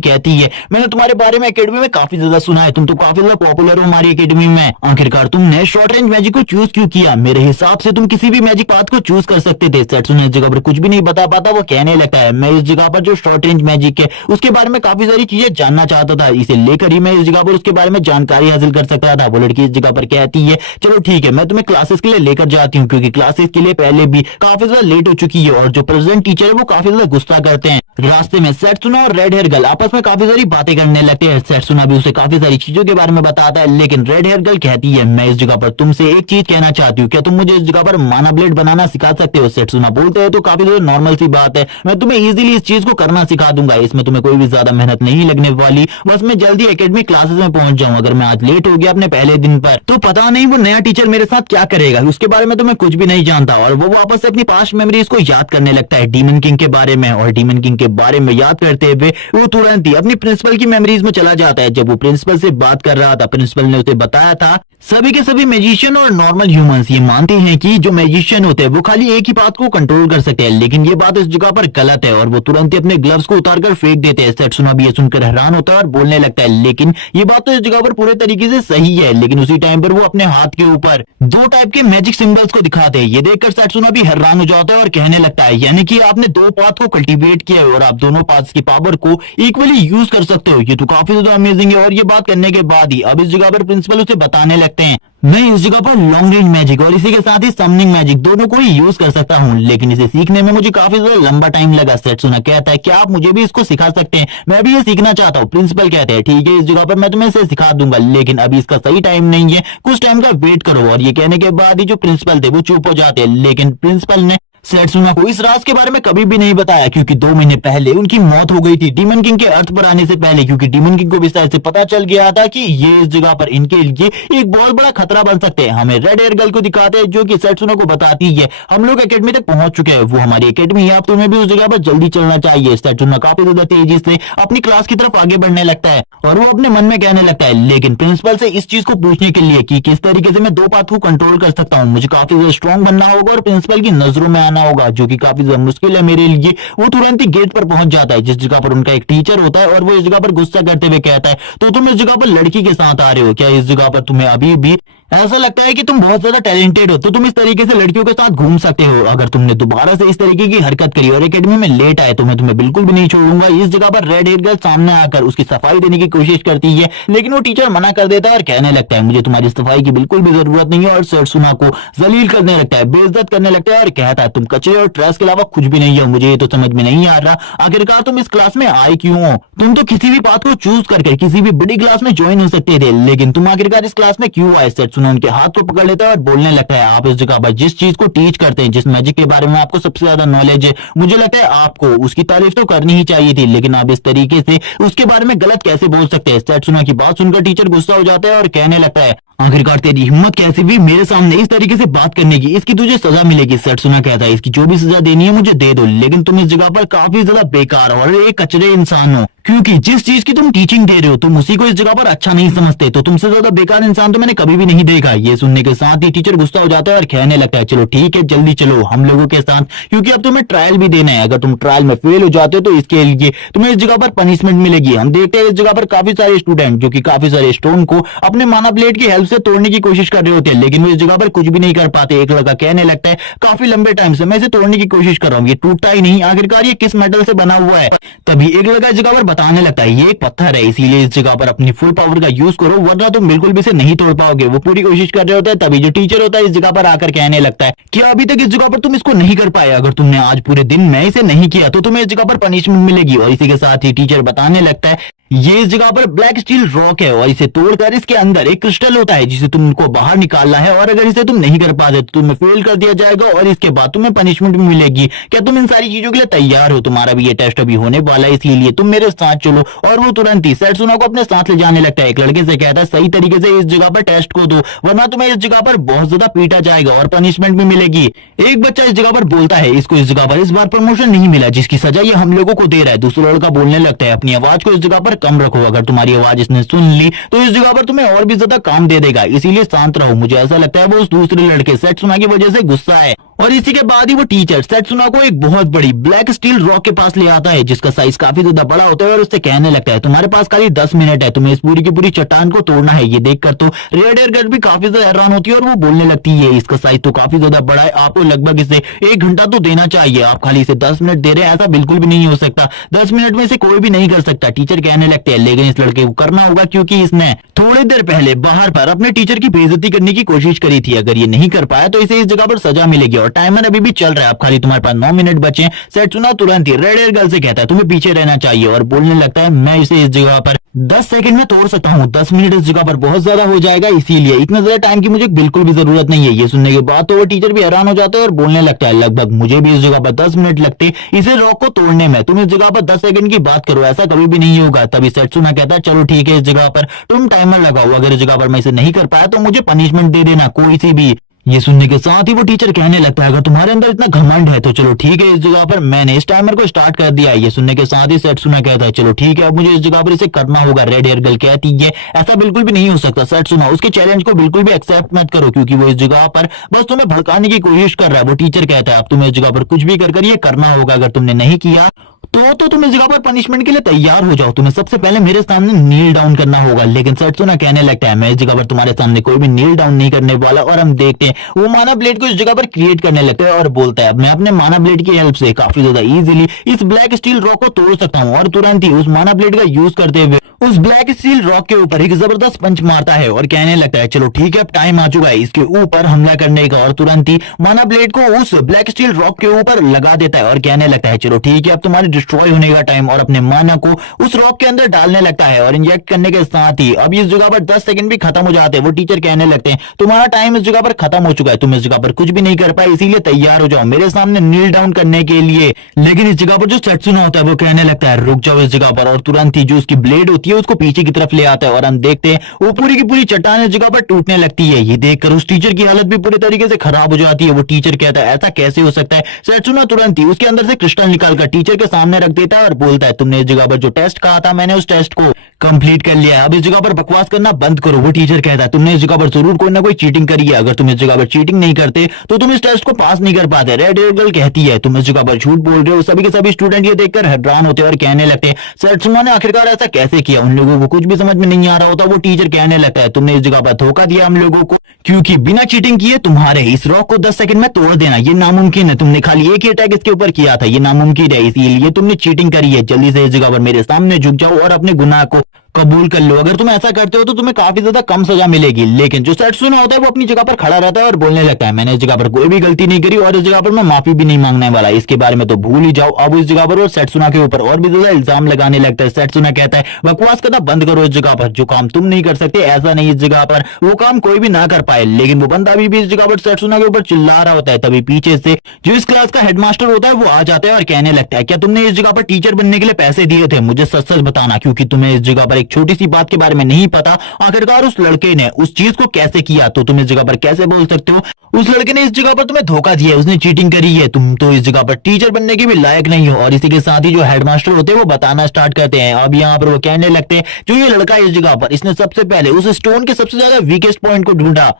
कहती है मैंने तुम्हारे बारे में एकेडमी में काफी ज्यादा सुना है, तुम तो काफी ज्यादा पॉपुलर हो हमारी एकेडमी में, आखिरकार तुमने शॉर्ट रेंज मैजिक को चूज क्यों किया? मेरे हिसाब से तुम किसी भी मैजिक पाथ को चूज कर सकते थे। सेट्सुना इस जगह पर कुछ भी नहीं बता पाता, वो कहने लगता है मैं इस जगह पर जो शॉर्ट रेंज मैजिक है उसके बारे में काफी सारी चीजें जानना चाहता था, इसे लेकर ही मैं इस जगह पर उसके बारे में जानकारी हासिल कर सकता था। वो लड़की इस जगह पर कहती है चलो ठीक है, मैं तुम्हें क्लासेस के लिए लेकर जाती हूँ, क्योंकि क्लासेस के लिए पहले भी काफी ज्यादा लेट हो चुकी है और जो प्रेजेंट टीचर है वो काफी ज्यादा गुस्सा करते हैं। रास्ते में सेट्सुना और रेड हेयर गर्ल आपस में काफी सारी बातें करने लगते हैं। सेट्सुना भी उसे काफी सारी चीजों के बारे में बताता है, लेकिन रेड हेयर गर्ल कहती है मैं इस जगह पर तुमसे एक चीज कहना चाहती हूँ, क्या तुम मुझे इस जगह पर माना ब्लेड बनाना सिखा सकते हो? सेट्सुना बोलते हैं तो काफी ज्यादा नॉर्मल सी बात है, मैं तुम्हें इजीली इस चीज को करना सिखा दूंगा, इसमें तुम्हें कोई भी ज्यादा मेहनत नहीं लगने वाली, बस मैं जल्दी एकेडमिक क्लासेस में पहुंच जाऊं। अगर मैं आज लेट हो गया अपने पहले दिन पर तो पता नहीं वो नया टीचर मेरे साथ क्या करेगा, उसके बारे में तो मैं कुछ भी नहीं जानता। और वो वापस से अपनी पास्ट मेमोरीज को याद करने लगता है डीमन किंग के बारे में, और डीमन किंग के बारे में याद करते हुए वो तुरंत ही अपनी प्रिंसिपल की मेमोरीज में चला जाता है। जब वो प्रिंसिपल से बात कर रहा था, प्रिंसिपल ने उसे बताया था सभी के सभी मैजिशियन और नॉर्मल ह्यूमंस ये मानते हैं कि जो मैजिशियन होते हैं वो खाली एक ही बात को कंट्रोल कर सकते हैं, लेकिन ये बात इस जगह पर गलत है, और वो तुरंत ही अपने ग्लव्स को उतारकर फेंक देते हैं। सेट्सुना भी ये सुनकर हैरान होता है और बोलने लगता है लेकिन ये बात तो इस जगह पर पूरे तरीके से सही है, लेकिन उसी टाइम पर वो अपने हाथ के ऊपर दो टाइप के मैजिक सिंबल्स को दिखाते हैं। ये देखकर सेट्सुना भी हैरान हो जाता है और कहने लगता है यानी कि आपने दो पाथ को कल्टीवेट किया है और आप दोनों पाथ्स की पावर को इक्वली यूज कर सकते हो, ये तो काफी ज्यादा अमेजिंग है। और ये बात करने के बाद ही अब इस जगह पर प्रिंसिपल उसे बताने लगते हैं मैं इस जगह पर लॉन्ग रेंज मैजिक और इसी के साथ ही समनिंग मैजिक दोनों को ही यूज कर सकता हूँ, लेकिन इसे सीखने में मुझे काफी ज्यादा लंबा टाइम लगा। सेट्सुना कहता है क्या आप मुझे भी इसको सिखा सकते हैं? मैं भी ये सीखना चाहता हूँ। प्रिंसिपल कहते हैं ठीक है, इस जगह पर मैं तुम्हें इसे सिखा दूंगा, लेकिन अभी इसका सही टाइम नहीं है, कुछ टाइम का वेट करो। और ये कहने के बाद ही जो प्रिंसिपल थे वो चुप हो जाते हैं, लेकिन प्रिंसिपल ने सेट्सुना को इस राज के बारे में कभी भी नहीं बताया, क्योंकि 2 महीने पहले उनकी मौत हो गई थी डीमन किंग के अर्थ पर आने से पहले, क्योंकि डीमन किंग को भी शायद से पता चल गया था कि ये इस जगह पर इनके लिए एक बहुत बड़ा खतरा बन सकते हैं। हमें रेड हेयर गर्ल को दिखाते हैं जो कि सेट्सुना को बताती है हम लोग एकेडमी तक पहुंच चुके हैं, वो हमारी एकेडमी है, अब तुम्हें भी उस जगह पर जल्दी चलना चाहिए। सेट्सुना काफी ज्यादा तेजी से अपनी क्लास की तरफ आगे बढ़ने लगता है और वो अपने मन में कहने लगता है लेकिन प्रिंसिपल से इस चीज को पूछने के लिए कि किस तरीके से मैं दो पाथ को कंट्रोल कर सकता हूँ, मुझे काफी ज्यादा स्ट्रॉन्ग बनना होगा और प्रिंसिपल की नजरों में आना होगा, जो कि काफी ज्यादा मुश्किल है मेरे लिए। वो तुरंत ही गेट पर पहुंच जाता है जिस जगह पर उनका एक टीचर होता है, और वो इस जगह पर गुस्सा करते हुए कहता है तो तुम इस जगह पर लड़की के साथ आ रहे हो क्या? इस जगह पर तुम्हें अभी भी ऐसा लगता है कि तुम बहुत ज्यादा टैलेंटेड हो तो तुम इस तरीके से लड़कियों के साथ घूम सकते हो, अगर तुमने दोबारा से इस तरीके की हरकत करी और एकेडमी में लेट आए तो मैं तुम्हें बिल्कुल भी नहीं छोड़ूंगा। इस जगह पर रेड हेयर गर्ल सामने आकर उसकी सफाई देने की कोशिश करती है, लेकिन वो टीचर मना कर देता है और कहने लगता है मुझे तुम्हारी सफाई की बिल्कुल भी जरूरत नहीं है, और सेट्सुना को जलील करने लगता है, बेइज्जत करने लगता है और कहता है तुम कचरे और ट्रैश के अलावा कुछ भी नहीं हो, मुझे ये तो समझ में नहीं आ रहा आखिरकार तुम इस क्लास में आए क्यों हो? तुम तो किसी भी बात को चूज करके किसी भी बड़ी क्लास में ज्वाइन हो सकते थे, लेकिन तुम आखिरकार इस क्लास में क्यों आए? सेट्सुना उनके हाथ को पकड़ लेता है और बोलने लगता है आप इस जगह पर जिस चीज को टीच करते हैं, जिस मैजिक के बारे में आपको सबसे ज्यादा नॉलेज है, मुझे लगता है आपको उसकी तारीफ तो करनी ही चाहिए थी, लेकिन आप इस तरीके से उसके बारे में गलत कैसे बोल सकते हैं? सेट्सुना की बात सुनकर टीचर गुस्सा हो जाता है और कहने लगता है आखिरकार तेरी हिम्मत कैसे हुई मेरे सामने इस तरीके से बात करने की, इसकी तुझे सजा मिलेगी। सेट्सुना कहता है इसकी जो भी सजा देनी है मुझे दे दो, लेकिन तुम इस जगह पर काफी ज्यादा बेकार और एक कचरे इंसान हो, क्योंकि जिस चीज की तुम टीचिंग दे रहे हो तुम उसी को इस जगह पर अच्छा नहीं समझते, तो तुमसे ज्यादा बेकार इंसान तो मैंने कभी भी नहीं देखा। ये सुनने के साथ ही टीचर गुस्सा हो जाता है और कहने लगता है चलो ठीक है जल्दी चलो हम लोगों के साथ, क्योंकि अब तुम्हें ट्रायल भी देना है। अगर तुम ट्रायल में फेल हो जाते हो तो इसके लिए तुम्हें इस जगह पर पनिशमेंट मिलेगी। हम देखते हैं इस जगह पर काफी सारे स्टूडेंट जो कि काफी सारे स्टोन को अपने माना ब्लेड की हेल्प से तोड़ने की कोशिश कर रहे होते हैं, लेकिन वो इस जगह पर कुछ भी नहीं कर पाते। एक लड़का कहने लगता है काफी लंबे टाइम से मैं इसे तोड़ने की कोशिश कर रहा हूँ, ये टूटता ही नहीं, आखिरकार ये किस मेटल से बना हुआ है। तभी एक लड़का इस जगह पर बताने लगता है ये एक पत्थर है, इसीलिए इस जगह पर अपनी फुल पावर का यूज करो वरना तुम बिल्कुल भी इसे नहीं तोड़ पाओगे। वो पूरी कोशिश कर रहे होते हैं, तभी जो टीचर होता है इस जगह पर आकर कहने लगता है कि अभी तक इस जगह पर तुम इसको नहीं कर पाए, अगर तुमने आज पूरे दिन में इसे नहीं किया तो तुम्हें इस जगह पर पनिशमेंट मिलेगी। और इसी के साथ ही टीचर बताने लगता है ये इस जगह पर ब्लैक स्टील रॉक है और इसे तोड़कर इसके अंदर एक क्रिस्टल होता है जिसे तुमको बाहर निकालना है, और अगर इसे तुम नहीं कर पाते तो तुम्हें फेल कर दिया जाएगा और इसके बाद तुम्हें पनिशमेंट भी मिलेगी। क्या तुम इन सारी चीजों के लिए तैयार हो? तुम्हारा भी ये टेस्ट अभी होने वाला है, इसीलिए तुम मेरे साथ चलो। और वो तुरंत ही सेट्सुना को अपने साथ ले जाने लगता है। एक लड़के से कहता है सही तरीके से इस जगह पर टेस्ट को दो वरना तुम्हें इस जगह पर बहुत ज्यादा पीटा जाएगा और पनिशमेंट भी मिलेगी। एक बच्चा इस जगह पर बोलता है इसको इस जगह पर इस बार प्रमोशन नहीं मिला जिसकी सजा ये हम लोगों को दे रहा है। दूसरा लड़का बोलने लगता है अपनी आवाज को इस जगह पर कम रखो, अगर तुम्हारी आवाज इसने सुन ली तो इस जगह पर तुम्हें और भी ज्यादा काम दे देगा, इसीलिए शांत रहो। मुझे ऐसा लगता है वो उस दूसरे लड़के सेट्सुना की वजह से गुस्सा है। और इसी के बाद ही वो टीचर सेट्सुना को एक बहुत बड़ी ब्लैक स्टील रॉक के पास ले आता है जिसका साइज काफी ज्यादा बड़ा होता है और उससे कहने लगता है तुम्हारे पास खाली 10 मिनट है, तुम्हें इस पूरी की पूरी चट्टान को तोड़ना है। ये देखकर तो रेड एयर गर्ल भी काफी ज्यादा हैरान होती है और वो बोलने लगती है इसका साइज तो काफी ज्यादा बड़ा है, आपको लगभग इसे 1 घंटा तो देना चाहिए, आप खाली इसे 10 मिनट दे रहे हैं, ऐसा बिल्कुल भी नहीं हो सकता, 10 मिनट में इसे कोई भी नहीं कर सकता। टीचर कहने लगते हैं लेकिन इस लड़के को करना होगा क्योंकि इसने थोड़ी देर पहले बाहर पर अपने टीचर की बेइज्जती करने की कोशिश करी थी, अगर ये नहीं कर पाया तो इसे इस जगह पर सजा मिलेगी। और टाइमर अभी भी चल रहा है, अब खाली तुम्हारे पास 9 मिनट बचे हैं। सेट्सुना तुरंत ही रेड एयर गर्ल से कहता है तुम्हें पीछे रहना चाहिए और बोलने लगता है मैं इसे इस जगह पर 10 सेकंड में तोड़ सकता हूँ, 10 मिनट इस जगह पर बहुत ज्यादा हो जाएगा, इसीलिए इतना ज्यादा टाइम की मुझे बिल्कुल भी जरूरत नहीं है। ये सुनने के बाद तो वो टीचर भी हैरान हो जाता है और बोलने लगता है लगभग मुझे भी इस जगह पर 10 मिनट लगते इसे रॉक को तोड़ने में, तुम इस जगह पर 10 सेकंड की बात करो, ऐसा कभी भी नहीं होगा। तभी सेट्सुना कहता है चलो ठीक है इस जगह पर तुम टाइमर लगाओ, अगर इस जगह पर मैं इसे नहीं कर पाया तो मुझे पनिशमेंट दे देना कोई सी भी। ये सुनने के साथ ही वो टीचर कहने लगता है अगर तुम्हारे अंदर इतना घमंड है तो चलो ठीक है इस जगह पर मैंने इस टाइमर को स्टार्ट कर दिया है। ये सुनने के साथ ही सेट्सुना कहता है चलो ठीक है अब मुझे इस जगह पर इसे करना होगा। रेड एयर गर्ल कहती है ऐसा बिल्कुल भी नहीं हो सकता सेट्सुना, उसके चैलेंज को बिल्कुल भी एक्सेप्ट मत करो क्योंकि वो इस जगह पर बस तुम्हें भड़काने की कोशिश कर रहा है। वो टीचर कहता है अब तुम्हें इस जगह पर कुछ भी कर ये करना होगा, अगर तुमने नहीं किया तो तुम इस जगह पर पनिशमेंट के लिए तैयार हो जाओ, तुम्हें सबसे पहले मेरे सामने नील डाउन करना होगा। लेकिन सेट्सुना कहने लगता है मैं इस जगह पर तुम्हारे सामने कोई भी नील डाउन नहीं करने वाला। और हम देखते हैं वो माना ब्लेड को इस जगह पर क्रिएट करने लगता है और बोलता है मैं अपने माना ब्लेड की हेल्प से काफी ज्यादा इजीली इस ब्लैक स्टील रॉक को तोड़ सकता हूँ। और तुरंत ही उस माना ब्लेड का यूज करते हुए उस ब्लैक स्टील रॉक के ऊपर एक जबरदस्त पंच मारता है और कहने लगता है चलो ठीक है अब टाइम आ चुका है इसके ऊपर हमला करने का। और तुरंत ही माना ब्लेड को उस ब्लैक स्टील रॉक के ऊपर लगा देता है और कहने लगता है चलो ठीक है अब तुम्हारे डिस्ट्रॉय होने का टाइम, और अपने माना को उस रॉक के अंदर डालने लगता है। और इंजेक्ट करने के साथ ही अब इस जगह पर 10 सेकंड भी खत्म हो जाते हैं। वो टीचर कहने लगते हैं तुम्हारा टाइम इस जगह पर खत्म हो चुका है, तुम इस जगह पर कुछ भी नहीं कर पाए, इसीलिए तैयार हो जाओ मेरे सामने नील डाउन करने के लिए। लेकिन इस जगह पर जो सेट्सुना होता है वो कहने लगता है रुक जाओ इस जगह पर, और तुरंत ही जो उसकी ब्लेड होती है उसको पीछे की तरफ ले आता है और हम देखते हैं वो पूरी की पूरी चट्टान इस जगह पर टूटने लगती है। ये देखकर उस टीचर की हालत भी पूरी तरीके से खराब हो जाती है। वो टीचर कहता है ऐसा कैसे हो सकता है। सेट्सुना तुरंत ही उसके अंदर से क्रिस्टल निकालकर टीचर के सामने रख देता है और बोलता है तुमने इस जगह पर जो टेस्ट कहा था मैंने उस टेस्ट को कंप्लीट कर लिया है, अब इस जगह पर बकवास करना बंद करो। वो टीचर कहता है तुमने इस जगह पर जरूर कोई ना कोई चीटिंग करी है, अगर तुम इस जगह पर चीटिंग नहीं करते तो तुम इस टेस्ट को पास नहीं कर पाते। रेड एयर गर्ल कहती है तुम इस जगह पर झूठ बोल रहे हो। सभी के सभी स्टूडेंट ये देखकर हैरान होते हैं और कहने लगते हैं सेट्सुना ने आखिरकार ऐसा कैसे किया, उन लोगों को कुछ भी समझ में नहीं आ रहा होता। वो टीचर कहने लगता है तुमने इस जगह पर धोखा दिया हम लोगों को, क्योंकि बिना चीटिंग किए तुम्हारे इस रॉक को 10 सेकंड में तोड़ देना ये नामुमकिन है। तुमने खाली एक ही अटैक इसके ऊपर किया था, ये नामुमकिन है, इसीलिए तुमने चीटिंग करी है। जल्दी से इस जगह पर मेरे सामने झुक जाओ और अपने गुनाह को कबूल कर लो, अगर तुम ऐसा करते हो तो तुम्हें काफी ज्यादा कम सजा मिलेगी। लेकिन जो सेट्सुना होता है वो अपनी जगह पर खड़ा रहता है और बोलने लगता है मैंने इस जगह पर कोई भी गलती नहीं करी और इस जगह पर मैं माफी भी नहीं मांगने वाला, इसके बारे में तो भूल ही जाओ। अब इस जगह पर वो सेट्सुना के ऊपर और भी ज्यादा इल्जाम लगाने लगता है। सेट्सुना कहता है बकवास करना बंद करो, इस जगह पर जो काम तुम नहीं कर सकते ऐसा नहीं इस जगह पर वो काम कोई भी ना कर पाए। लेकिन वो बंदा अभी भी इस जगह पर सेट्सुना के ऊपर चिल्ला रहा होता है। तभी पीछे से जो इस क्लास का हेडमास्टर होता है वो आ जाता है और कहने लगता है क्या तुमने इस जगह पर टीचर बनने के लिए पैसे दिए थे, मुझे सच सच बताना, क्योंकि तुम्हें इस जगह पर एक छोटी सी बात के बारे में नहीं पता आखिरकार उस लड़के ने उस चीज को कैसे किया, तो तुम इस जगह पर कैसे बोल सकते हो उस लड़के ने इस जगह पर तुम्हें धोखा दिया है, उसने चीटिंग करी है, तुम तो इस जगह पर टीचर बनने के भी लायक नहीं हो। और इसी के साथ ही जो हेडमास्टर होते हैं वो बताना स्टार्ट करते हैं। अब यहाँ पर वो कहने लगते हैं जो ये लड़का इस जगह पर इसने सबसे पहले उस स्टोन के सबसे ज्यादा वीकेस्ट पॉइंट को ढूंढा,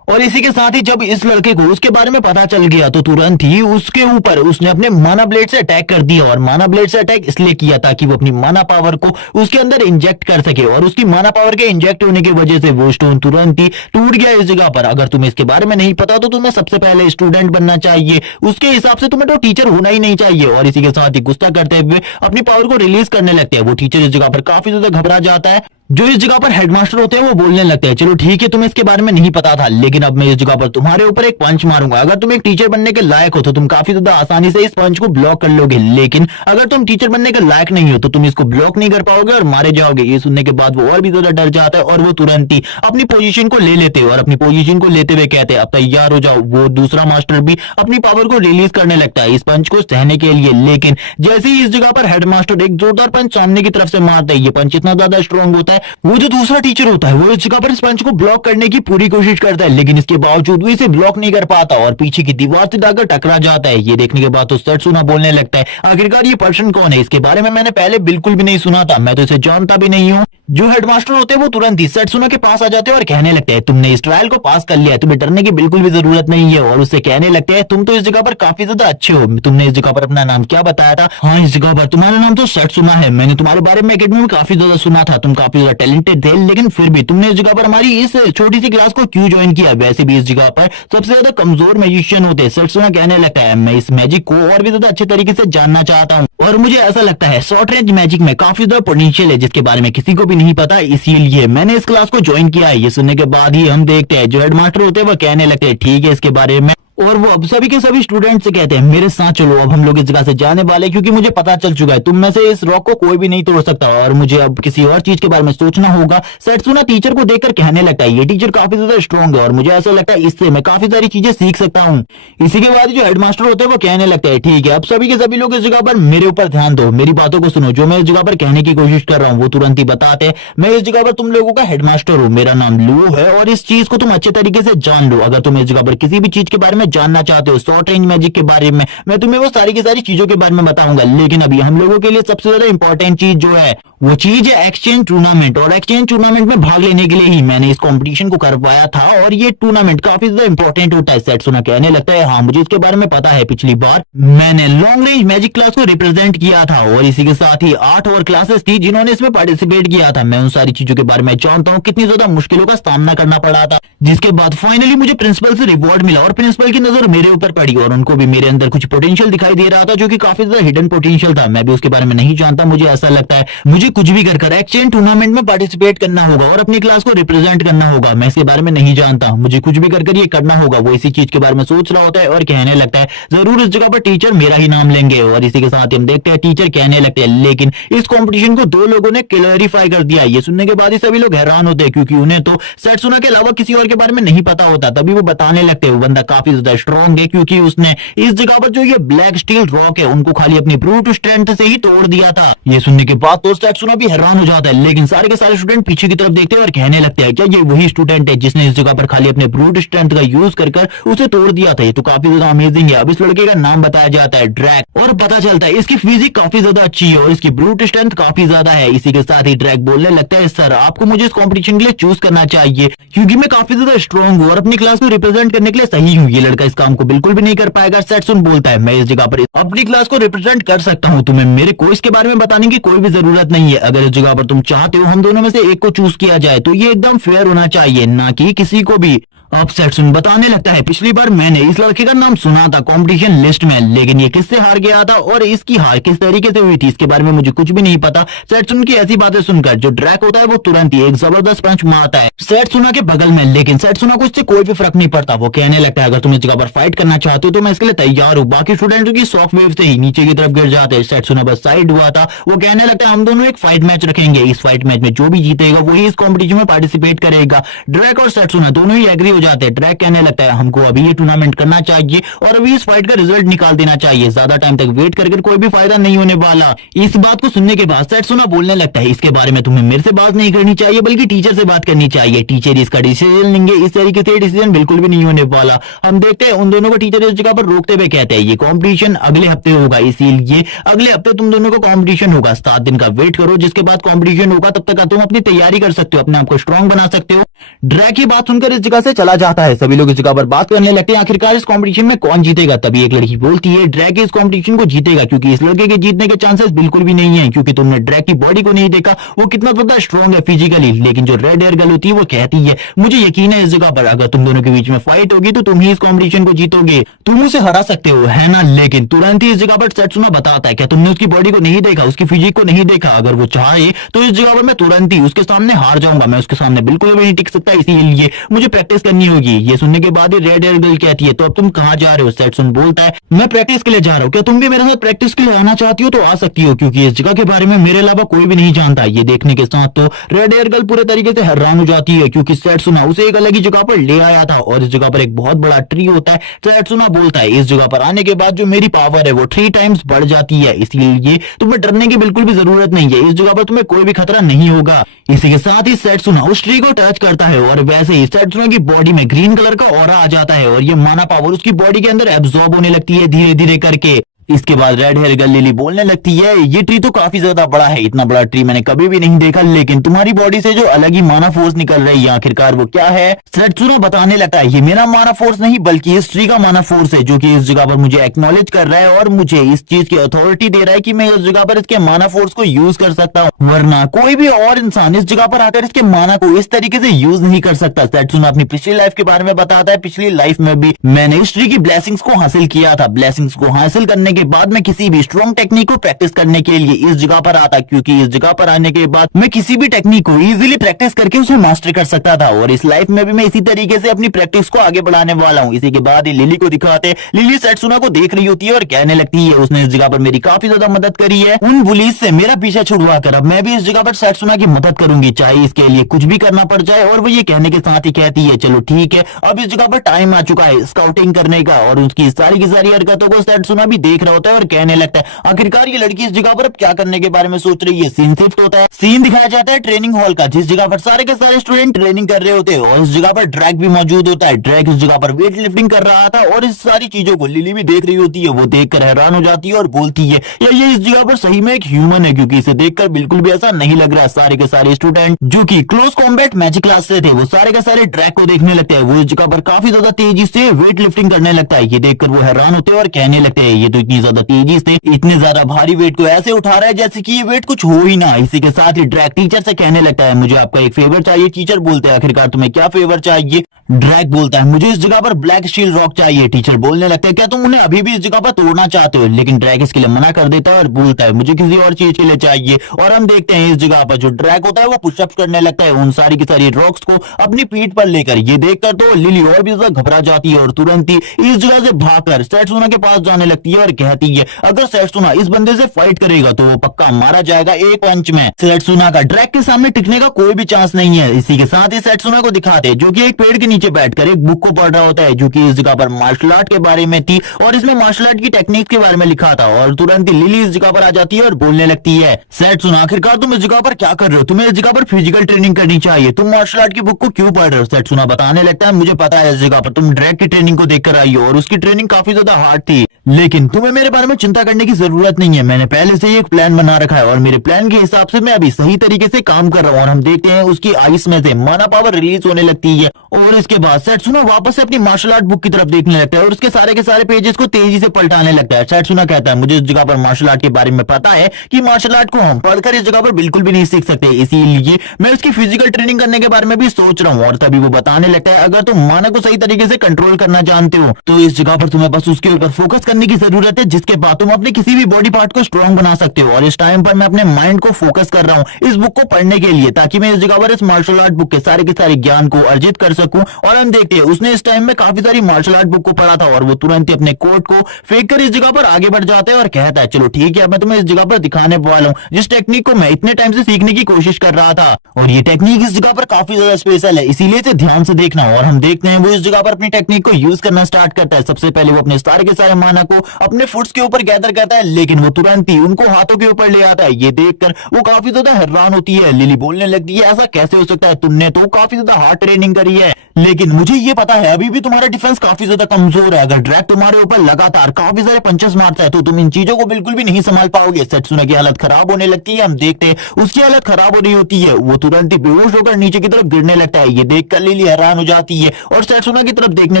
और इसी के साथ ही जब इस लड़के को उसके बारे में पता चल गया तो तुरंत ही उसके ऊपर उसने अपने माना ब्लेड से अटैक कर दिया। और माना ब्लेड से अटैक इसलिए किया ताकि वो अपनी माना पावर को उसके अंदर इंजेक्ट कर सके, और उसकी माना पावर के इंजेक्ट होने की वजह से वो स्टोन तुरंत ही टूट गया इस जगह पर। अगर तुम्हें इसके बारे में नहीं पता तो तुम्हें सबसे पहले स्टूडेंट बनना चाहिए, उसके हिसाब से तुम्हें तो टीचर होना ही नहीं चाहिए। और इसी के साथ ही गुस्सा करते हुए अपनी पावर को रिलीज करने लगते हैं। वो टीचर इस जगह पर काफी ज्यादा घबरा जाता है। जो इस जगह पर हेडमास्टर होते हैं वो बोलने लगते हैं चलो ठीक है तुम्हें इसके बारे में नहीं पता था, लेकिन अब मैं इस जगह पर तुम्हारे ऊपर एक पंच मारूंगा। अगर तुम एक टीचर बनने के लायक हो तो तुम काफी ज्यादा आसानी से इस पंच को ब्लॉक कर लोगे, लेकिन अगर तुम टीचर बनने के लायक नहीं हो तो तुम इसको ब्लॉक नहीं कर पाओगे और मारे जाओगे। ये सुनने के बाद वो और भी ज्यादा डर जाता है और वो तुरंत ही अपनी पोजीशन को ले लेते हैं, और अपनी पोजीशन को लेते हुए कहते हैं अब तैयार हो जाओ। वो दूसरा मास्टर भी अपनी पावर को रिलीज करने लगता है इस पंच को सहने के लिए, लेकिन जैसे ही इस जगह पर हेडमास्टर एक जोरदार पंच सामने की तरफ से मारता है, ये पंच इतना ज्यादा स्ट्रॉन्ग होता है, वो जो दूसरा टीचर होता है वो इस जगह पर इस पंच को ब्लॉक करने की पूरी कोशिश करता है, लेकिन इसके बावजूद भी इसे ब्लॉक नहीं कर पाता और पीछे की दीवार से जाकर टकरा जाता है। ये देखने के बाद तो सेट्सुना बोलने लगता है आखिरकार ये पर्सन कौन है, इसके बारे में मैंने पहले बिल्कुल भी नहीं सुना था, मैं तो इसे जानता भी नहीं हूँ। जो हेडमास्टर होते हैं वो तुरंत ही सेट्सुना के पास आ जाते हैं और कहने लगते हैं तुमने इस ट्रायल को पास कर लिया है, तुम्हें डरने की बिल्कुल भी जरूरत नहीं है। और उससे कहने लगते हैं तुम तो इस जगह पर काफी ज्यादा अच्छे हो, तुमने इस जगह पर अपना नाम क्या बताया था? हाँ इस जगह पर तुम्हारा नाम तो सेट्सुना है, मैंने तुम्हारे बारे में एकेडमी में काफी ज्यादा सुना था, तुम काफी ज्यादा टैलेंटेड थे, लेकिन फिर भी तुमने इस जगह पर हमारी इस छोटी सी क्लास को क्यों ज्वाइन किया? वैसे भी इस जगह पर सबसे ज्यादा कमजोर मैजिशियन होते हैं। सेट्सुना कहने लगता है मैं इस मैजिक को और भी ज्यादा अच्छे तरीके से जानना चाहता हूँ, और मुझे ऐसा लगता है शॉर्ट रेंज मैजिक में काफी ज्यादा पोटेंशियल है जिसके बारे में किसी को भी नहीं पता, इसीलिए मैंने इस क्लास को ज्वाइन किया है। ये सुनने के बाद ही हम देखते हैं जो हेडमास्टर होते हैं वो कहने लगते हैं ठीक है इसके बारे में, और वो अब सभी के सभी स्टूडेंट से कहते हैं मेरे साथ चलो, अब हम लोग इस जगह से जाने वाले क्योंकि मुझे पता चल चुका है तुम में से इस रॉक को कोई भी नहीं तोड़ सकता और मुझे अब किसी और चीज के बारे में सोचना होगा। सेट्सुना टीचर को देखकर कहने लगता है ये टीचर काफी ज्यादा स्ट्रॉन्ग है और मुझे ऐसा लगता है इससे मैं काफी सारी चीजें सीख सकता हूँ। इसी के बाद जो हेडमास्टर होते हैं वो कहने लगता है ठीक है अब सभी के सभी लोग इस जगह पर मेरे ऊपर ध्यान दो, मेरी बातों को सुनो, जो मैं इस जगह पर कहने की कोशिश कर रहा हूँ वो तुरंत ही बताते हैं मैं इस जगह पर तुम लोगों का हेडमास्टर हूँ, मेरा नाम लुओ है और इस चीज को तुम अच्छे तरीके से जान लो। अगर तुम इस जगह पर किसी भी चीज के बारे में जानना चाहते हो शॉर्ट रेंज मैजिक के बारे में, मैं तुम्हें वो सारी की सारी चीजों के बारे में बताऊंगा, लेकिन अभी हम लोगों के लिए सबसे ज्यादा इंपॉर्टेंट चीज जो है वो चीज है एक्सचेंज टूर्नामेंट। और एक्सचेंज टूर्नामेंट में भाग लेने के लिए ही मैंने इस कंपटीशन को करवाया था और ये टूर्नामेंट काफी ज्यादा इंपॉर्टेंट होता है। सेट्सुना कहने लगता है हाँ मुझे इसके बारे में पता है, पिछली बार मैंने लॉन्ग रेंज मैजिक क्लास को रिप्रेजेंट किया था और इसी के साथ ही 8 और क्लासेस थी जिन्होंने इसमें पार्टिसिपेट किया था, मैं उन सारी चीजों के बारे में जानता हूँ, कितनी ज्यादा मुश्किलों का सामना करना पड़ा था, जिसके बाद फाइनली मुझे प्रिंसिपल से रिवॉर्ड मिला और प्रिंसिपल की नजर मेरे ऊपर पड़ी और उनको भी मेरे अंदर कुछ पोटेंशियल दिखाई दे रहा था जो कि काफी ज्यादा हिडन पोटेंशियल था, मैं भी उसके बारे में नहीं जानता। मुझे ऐसा लगता है मुझे कुछ भी कर एक्सचेंज टूर्नामेंट में पार्टिसिपेट करना होगा और अपनी क्लास को रिप्रेजेंट करना होगा, मैं इसके बारे में नहीं जानता, मुझे कुछ भी कर ये करना होगा। वो इसी चीज के बारे में सोच रहा होता है और कहने लगता है जरूर इस जगह पर टीचर मेरा ही नाम लेंगे। और इसी के साथ हम देखते हैं टीचर कहने लगते हैं लेकिन इस कंपटीशन को 2 लोगों ने क्लैरिफाई कर दिया। ये सुनने के बाद ही सभी लोग हैरान होते हैं क्योंकि उन्हें तो सेट्सुना के अलावा किसी और के बारे में नहीं पता होता। तभी वो बताने लगते हैं वो बंदा काफी ज्यादा स्ट्रॉन्ग है क्योंकि उसने इस जगह पर जो ये ब्लैक स्टील रॉक है उनको खाली अपनी ब्रूट स्ट्रेंथ से ही तोड़ दिया था। ये सुनने के बाद तो सेट्सुना भी हैरान हो जाता है, लेकिन सारे के सारे स्टूडेंट पीछे की तरफ देखते हैं और कहने लगते हैं क्या ये वही स्टूडेंट है जिसने इस जगह पर खाली अपने ब्रूट स्ट्रेंथ का यूज कर उसे तोड़ दिया था? ये तो काफी ज्यादा अमेजिंग है। अब इस लड़के का नाम बताया जाता है ड्रैक और पता चलता है इसकी फिजिक काफी ज्यादा अच्छी है और इसकी ब्रूट स्ट्रेंथ काफी ज्यादा है। इसी के साथ ही ड्रैक बोलने लगता है सर आपको मुझे इस कंपटीशन के लिए चूज करना चाहिए क्योंकि मैं काफी ज्यादा स्ट्रॉन्ग हूँ और अपनी क्लास को रिप्रेजेंट करने के लिए सही हूँ। ये लड़का इस काम को बिल्कुल भी नहीं कर पाएगा। सेट्सुन बोलता है मैं इस जगह पर अपनी क्लास को रिप्रेजेंट कर सकता हूँ, तुम्हें मेरे को इसके बारे में बताने की कोई भी जरूरत नहीं है। अगर इस जगह पर तुम चाहते हो हम दोनों में से एक को चूज किया जाए तो ये एकदम फेयर होना चाहिए, ना कि किसी को भी। अब सेट्सुन बताने लगता है पिछली बार मैंने इस लड़के का नाम सुना था कंपटीशन लिस्ट में, लेकिन ये किससे हार गया था और इसकी हार किस तरीके से हुई थी इसके बारे में मुझे कुछ भी नहीं पता। सेट्सुन की ऐसी बातें सुनकर जो ड्रैक होता है वो तुरंत ही एक जबरदस्त पंच मारता है सेट्सुना के बगल में, लेकिन सेट्सुना को इससे कोई भी फर्क नहीं पड़ता। वो कहने लगता है अगर तुम इस जगह पर फाइट करना चाहते हो तो मैं इसके लिए तैयार हूँ। बाकी स्टूडेंट्स की शॉक वेव से ही नीचे की तरफ गिर जाते हैं। सेट्सुना बस साइड हुआ था। वो कहने लगता है हम दोनों एक फाइट मैच रखेंगे, इस फाइट मैच में जो भी जीतेगा वही इस कॉम्पिटिशन में पार्टिसिपेट करेगा। ड्रैक और सेट्सुना दोनों ही एग्री हो हो जाते हैं। ड्रैग कहने लगता है हमको अभी ये टूर्नामेंट करना चाहिए और अभी इस फाइट का रिजल्ट निकाल देना चाहिए, ज्यादा टाइम तक वेट करके कोई भी फायदा नहीं होने वाला। इस बात को सुनने के बाद सेट्सुना बोलने लगता है इसके बारे में तुम्हें मेरे से बात नहीं करनी चाहिए बल्कि टीचर से बात करनी चाहिए, टीचर इसका डिसीजन लेंगे, इस तरीके से डिसीजन बिल्कुल भी नहीं होने वाला। हम देखते हैं उन दोनों को टीचर इस जगह पर रोकते हुए कहते हैं ये कॉम्पिटिशन अगले हफ्ते होगा, इसीलिए अगले हफ्ते तुम दोनों को कॉम्पिटिशन होगा, 7 दिन का वेट करो, जिसके बाद कॉम्पिटिशन होगा, तब तक तुम अपनी तैयारी कर सकते हो, अपने आप को स्ट्रॉन्ग बना सकते हो। ड्रैग की बात सुनकर इस जगह से चला जाता है। सभी लोग इस जगह पर बात करने लगते हैं आखिरकार इस कंपटीशन में कौन जीतेगा। तभी एक लड़की बोलती है ड्रैग इस कंपटीशन को जीतेगा क्योंकि इस लड़के के जीतने के चांसेस बिल्कुल भी नहीं है, क्योंकि तुमने ड्रैग की बॉडी को नहीं देखा, वो कितना ज्यादा स्ट्रॉन्ग है फिजिकली। लेकिन जो रेड हेयर गर्ल होती है वो कहती है मुझे यकीन है इस जगह पर अगर तुम दोनों के बीच में फाइट होगी तो तुम ही इस कंपटीशन को जीतोगे, तुम उसे हरा सकते हो, है ना। लेकिन तुरंत ही इस जगह पर सेट्सुना बताता है क्या तुमने उसकी बॉडी को नहीं देखा, उसकी फिजिक को नहीं देखा, अगर वो चाहे तो इस जगह पर मैं तुरंत ही उसके सामने हार जाऊंगा, मैं उसके सामने बिल्कुल भी नहीं टिक सकता, इसीलिए मुझे प्रैक्टिस करनी होगी। ये सुनने के बाद ही रेड हेयर गर्ल कहती है तो अब तुम कहां जा रहे हो। सेट्सुन बोलता है मैं प्रैक्टिस के लिए जा रहा हूं, क्या तुम भी मेरे साथ प्रैक्टिस के लिए आना चाहती हो तो आ सकती हो, क्योंकि इस जगह के बारे में मेरे अलावा कोई भी नहीं जानता। ये देखने के साथ तो रेड हेयर गर्ल पूरे तरीके से हैरान हो जाती है क्योंकि सेट्सुना उसे एक अलग ही जगह पर ले आया था और इस जगह पर एक बहुत बड़ा ट्री होता है। सेट्सुना बोलता है इस जगह पर आने के बाद जो मेरी पावर है वो 3 टाइम्स बढ़ जाती है, इसलिए तुम्हें डरने की बिल्कुल भी जरूरत नहीं है, इस जगह पर तुम्हें कोई भी खतरा नहीं होगा। इसी के साथ ही सेट्सुना उस ट्री को टच करता है और वैसे ही सेट्सुना की बॉडी में ग्रीन कलर का ऑरा आ जाता है और ये माना पावर उसकी बॉडी के अंदर एब्जॉर्ब होने लगती है धीरे धीरे करके। इसके बाद रेड हेयर गर्ल लिली बोलने लगती है ये ट्री तो काफी ज्यादा बड़ा है, इतना बड़ा ट्री मैंने कभी भी नहीं देखा, लेकिन तुम्हारी बॉडी से जो अलग ही माना फोर्स निकल रही है आखिरकार वो क्या है। सेट्सुना बताने लगता है ये मेरा माना फोर्स नहीं बल्कि इस ट्री का माना फोर्स है जो कि इस जगह पर मुझे एक्नॉलेज कर रहा है और मुझे इस चीज की अथॉरिटी दे रहा है कि मैं इस जगह पर इसके माना फोर्स को यूज कर सकता हूँ, वरना कोई भी और इंसान इस जगह पर आकर इसके माना को इस तरीके से यूज नहीं कर सकता। सेट्सुना अपनी पिछली लाइफ के बारे में बताता है, पिछली लाइफ में भी मैंने इस ट्री की ब्लेसिंग्स को हासिल किया था, ब्लेसिंग्स को हासिल करने के बाद मैं किसी भी स्ट्रॉन्ग टेक्निक को प्रैक्टिस करने के लिए इस जगह पर आता, क्योंकि इस जगह पर आने के बाद मैं किसी भी टेक्निक को इजीली प्रैक्टिस करके उसे मास्टर कर सकता था और इस लाइफ में भी मैं इसी तरीके से अपनी प्रैक्टिस को आगे बढ़ाने वाला हूँ। इसी के बाद ही लिली को दिखाते, लिली सेट्सुना को देख रही होती है और कहने लगती है उसने इस जगह पर मेरी काफी ज्यादा मदद करी है, उन बुलीज से मेरा पीछा छुड़वा कर अब मैं भी इस जगह पर सेट्सुना की मदद करूंगी, चाहे इसके लिए कुछ भी करना पड़ जाए। और वो ये कहने के साथ ही कहती है चलो ठीक है अब इस जगह पर टाइम आ चुका है स्काउटिंग करने का, और उसकी सारी की सारी हरकतों को सेट्सुना भी देख रहा होता है और कहने लगता है आखिरकार ये लड़की इस जगह पर अब क्या करने के बारे में सोच रही है। सीन शिफ्ट होता है, सीन दिखाया जाता है ट्रेनिंग हॉल का जिस जगह पर सारे के सारे स्टूडेंट ट्रेनिंग कर रहे होते हैं और इस जगह पर ड्रैग भी मौजूद होता है। ड्रैग इस जगह पर वेट लिफ्टिंग कर रहा था और इस सारी चीजों को लिली भी देख रही होती है, वो देखकर हैरान हो जाती है और बोलती है ये इस जगह पर सही में एक ह्यूमन है, क्योंकि इसे देखकर बिल्कुल भी ऐसा नहीं लग रहा। सारे के सारे स्टूडेंट जो कि क्लोज कॉम्बैट मैजिक क्लास से थे वो सारे के सारे ड्रैग को देखने लगते हैं, वो इस जगह पर काफी ज्यादा तेजी से वेट लिफ्टिंग करने लगता है। ये देखकर वो हैरान होते हैं और कहने लगते हैं ये तो इतनी ज्यादा तेजी से इतने ज्यादा भारी वेट को ऐसे उठा रहा है जैसे कि ये वेट कुछ हो ही ना। इसी के साथ ही ड्रैग टीचर से कहने लगता है मुझे आपका एक फेवर चाहिए। टीचर बोलते हैं आखिरकार तुम्हें क्या फेवर चाहिए। ड्रैग बोलता है मुझे इस जगह पर ब्लैक स्टील रॉक चाहिए। टीचर बोलने लगता है क्या तुम उन्हें अभी भी इस जगह पर तोड़ना चाहते हो, लेकिन ड्रैग इसके लिए मना कर देता है और बोलता है मुझे किसी और चीज के लिए चाहिए। और हम देखते हैं इस जगह पर जो ड्रैग होता है वो पुशअप्स करने लगता है उन सारी की सारी रॉक्स को अपनी पीठ पर लेकर। ये देखकर तो लिली और भी ज्यादा घबरा जाती है और तुरंत ही इस जगह से भागकर सेट्सुना के पास जाने लगती है और कहती है अगर सेट्सुना इस बंदे से फाइट करेगा तो वो पक्का मारा जाएगा एक पंच में। सेट्सुना का ड्रैग के सामने टिकने का कोई भी चांस नहीं है। इसी के साथ ही सेट्सुना को दिखाते जो कि एक पेड़ के नीचे बैठकर एक बुक को पढ़ रहा होता है जो कि इस जगह पर मार्शल आर्ट के बारे में थी और इसमें मार्शल आर्ट की टेक्निक के बारे में लिखा था। और तुरंत ही लिली इस जगह पर आ जाती है और बोलने लगती है सेट्सुना आखिरकार तुम इस जगह पर क्या कर रहे हो, तुम्हें इस जगह पर फिजिकल ट्रेनिंग करनी चाहिए, तुम मार्शल आर्ट की बुक को क्यों पढ़ रहे हो। सेट्सुना बताने लगता है मुझे पता है इस जगह पर तुम ड्रैग की ट्रेनिंग को देखकर आई हो और उसकी ट्रेनिंग काफी ज्यादा हार्ड थी, लेकिन तुम्हें मेरे बारे में चिंता करने की जरूरत नहीं है। मैंने पहले से ही एक प्लान बना रखा है और मेरे प्लान के हिसाब से मैं अभी सही तरीके से काम कर रहा हूँ। और हम देखते हैं उसकी आइस में से माना पावर रिलीज होने लगती है और इसके बाद सेट्सुना वापस से अपनी मार्शल आर्ट बुक की तरफ देखने लगता है और उसके सारे के सारे पेजेस को तेजी से पलटाने लगता है। सेट्सुना कहता है मुझे इस जगह पर मार्शल आर्ट के बारे में पता है कि मार्शल आर्ट को हम पढ़कर इस जगह पर बिल्कुल भी नहीं सीख सकते, इसीलिए मैं उसकी फिजिकल ट्रेनिंग करने के बारे में भी सोच रहा हूँ। और तभी वो बताने लगता है अगर तुम माना को सही तरीके से कंट्रोल करना जानते हो तो इस जगह पर तुम्हें बस उसके ऊपर फोकस करने की जरूरत है, जिसके बाद तुम अपने किसी भी बॉडी पार्ट को स्ट्रॉन्ग बना सकते हो। और इस टाइम पर मैं अपने माइंड को फोकस कर रहा हूँ इस बुक को पढ़ने के लिए, ताकि मैं इस जगह पर इस मार्शल आर्ट बुक के सारे ज्ञान को अर्जित कर सकूं और हम देखते हैं उसने इस टाइम में काफी सारी मार्शल आर्ट बुक को पढ़ा था और वो तुरंत ही अपने कोट को फेंक कर इस जगह पर आगे बढ़ जाता है और कहता है चलो ठीक है, मैं तुम्हें इस जगह पर दिखाने वाला हूँ जिस टेक्निक को मैं इतने टाइम से सीखने की कोशिश कर रहा था। और ये टेक्निक इस जगह पर काफी ज्यादा स्पेशल है, इसीलिए इसे ध्यान से देखना। और हम देखते हैं वो इस जगह पर अपनी टेक्निक को यूज करना स्टार्ट करता है। सबसे पहले वो अपने सारे के सारे माना को अपने फुट्स के ऊपर गैदर करता है, लेकिन वो तुरंत ही उनको हाथों के ऊपर ले आता है। ये देखकर वो काफी ज्यादा हैरान होती है। लिली बोलने लगती है ऐसा कैसे हो सकता है, तुमने तो काफी ज्यादा हार्ड ट्रेनिंग करी है, लेकिन मुझे ये पता है अभी भी तुम्हारा डिफेंस काफी ज्यादा कमजोर है। अगर ड्रैग तुम्हारे ऊपर लगातार काफी सारे पंचेस मारता है तो तुम इन चीजों को बिल्कुल भी नहीं संभाल पाओगे। सेट्सुना की हालत खराब होने लगती है। हम देखते हैं उसकी हालत खराब हो रही होती है, वो तुरंत ही बेहोश होकर नीचे की तरफ गिरने लगता है। ये देखकर लिली हैरान हो जाती है और सेट्सुना की तरफ देखने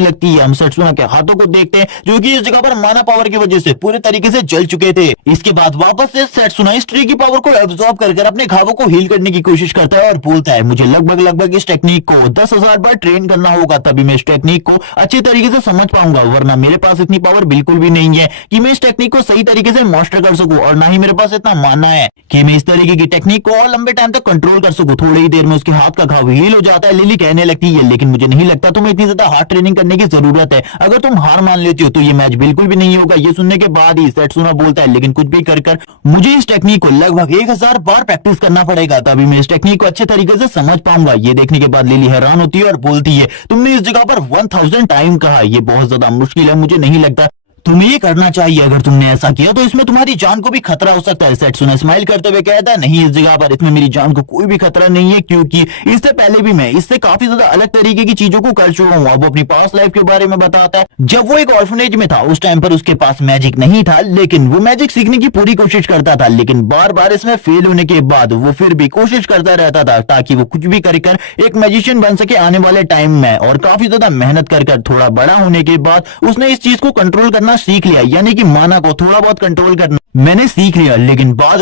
लगती है। हम सेट्सुना के हाथों को देखते हैं जो कि इस जगह पर माना पावर की वजह से पूरे तरीके से जल चुके थे। इसके बाद वापस से सेट्सुना इस ट्री की पावर को एब्जॉर्ब कर अपने घावों को हील करने की कोशिश करता है और बोलता है मुझे लगभग इस टेक्निक को 10,000 बार ट्रेन करना होगा, तभी मैं इस टेक्निक को अच्छे तरीके से समझ पाऊंगा, वरना मेरे पास इतनी पावर बिल्कुल भी नहीं है कि मैं इस टेक्निक को सही तरीके से मास्टर कर सकूं, और ना ही मेरे पास इतना मानना है कि मैं इस तरीके की टेक्निक को और लंबे टाइम तक कंट्रोल कर सकूं। थोड़ी ही देर में उसके हाथ का घाव हील हो जाता है। लिली कहने लगती है लेकिन मुझे नहीं लगता तुम्हें इतनी ज्यादा हार्ड ट्रेनिंग करने की जरूरत है, अगर तुम हार मान लेती हो तो ये मैच बिल्कुल भी नहीं होगा। ये सुनने के बाद ही सेट्सुना बोलता है लेकिन कुछ भी कर मुझे इस टेक्निक को लगभग 1000 बार प्रैक्टिस करना पड़ेगा, तभी मैं इस टेक्निक को अच्छे तरीके से समझ पाऊंगा। ये देखने के बाद लिली हैरान होती है और बोलती है तुमने इस जगह पर 1000 टाइम कहा, ये बहुत ज्यादा मुश्किल है, मुझे नहीं लगता तुम्हें ये करना चाहिए। अगर तुमने ऐसा किया तो इसमें तुम्हारी जान को भी खतरा हो सकता है। सेट्सुना स्माइल करते हुए कहता है नहीं, इस जगह पर इसमें मेरी जान को कोई भी खतरा नहीं है, क्योंकि इससे पहले भी मैं इससे काफी ज्यादा अलग तरीके की चीजों को कर चुका हूँ। अब वो अपनी पास्ट लाइफ के बारे में बताता है। जब वो एक ऑर्फनेज में था उस टाइम पर उसके पास मैजिक नहीं था, लेकिन वो मैजिक सीखने की पूरी कोशिश करता था, लेकिन बार बार इसमें फेल होने के बाद वो फिर भी कोशिश करता रहता था ताकि वो कुछ भी कर एक मैजिशियन बन सके आने वाले टाइम में। और काफी ज्यादा मेहनत कर थोड़ा बड़ा होने के बाद उसने इस चीज को कंट्रोल करना सीख लिया, यानी कि माना को थोड़ा बहुत कंट्रोल करना मैंने सीख लिया। लेकिन बाद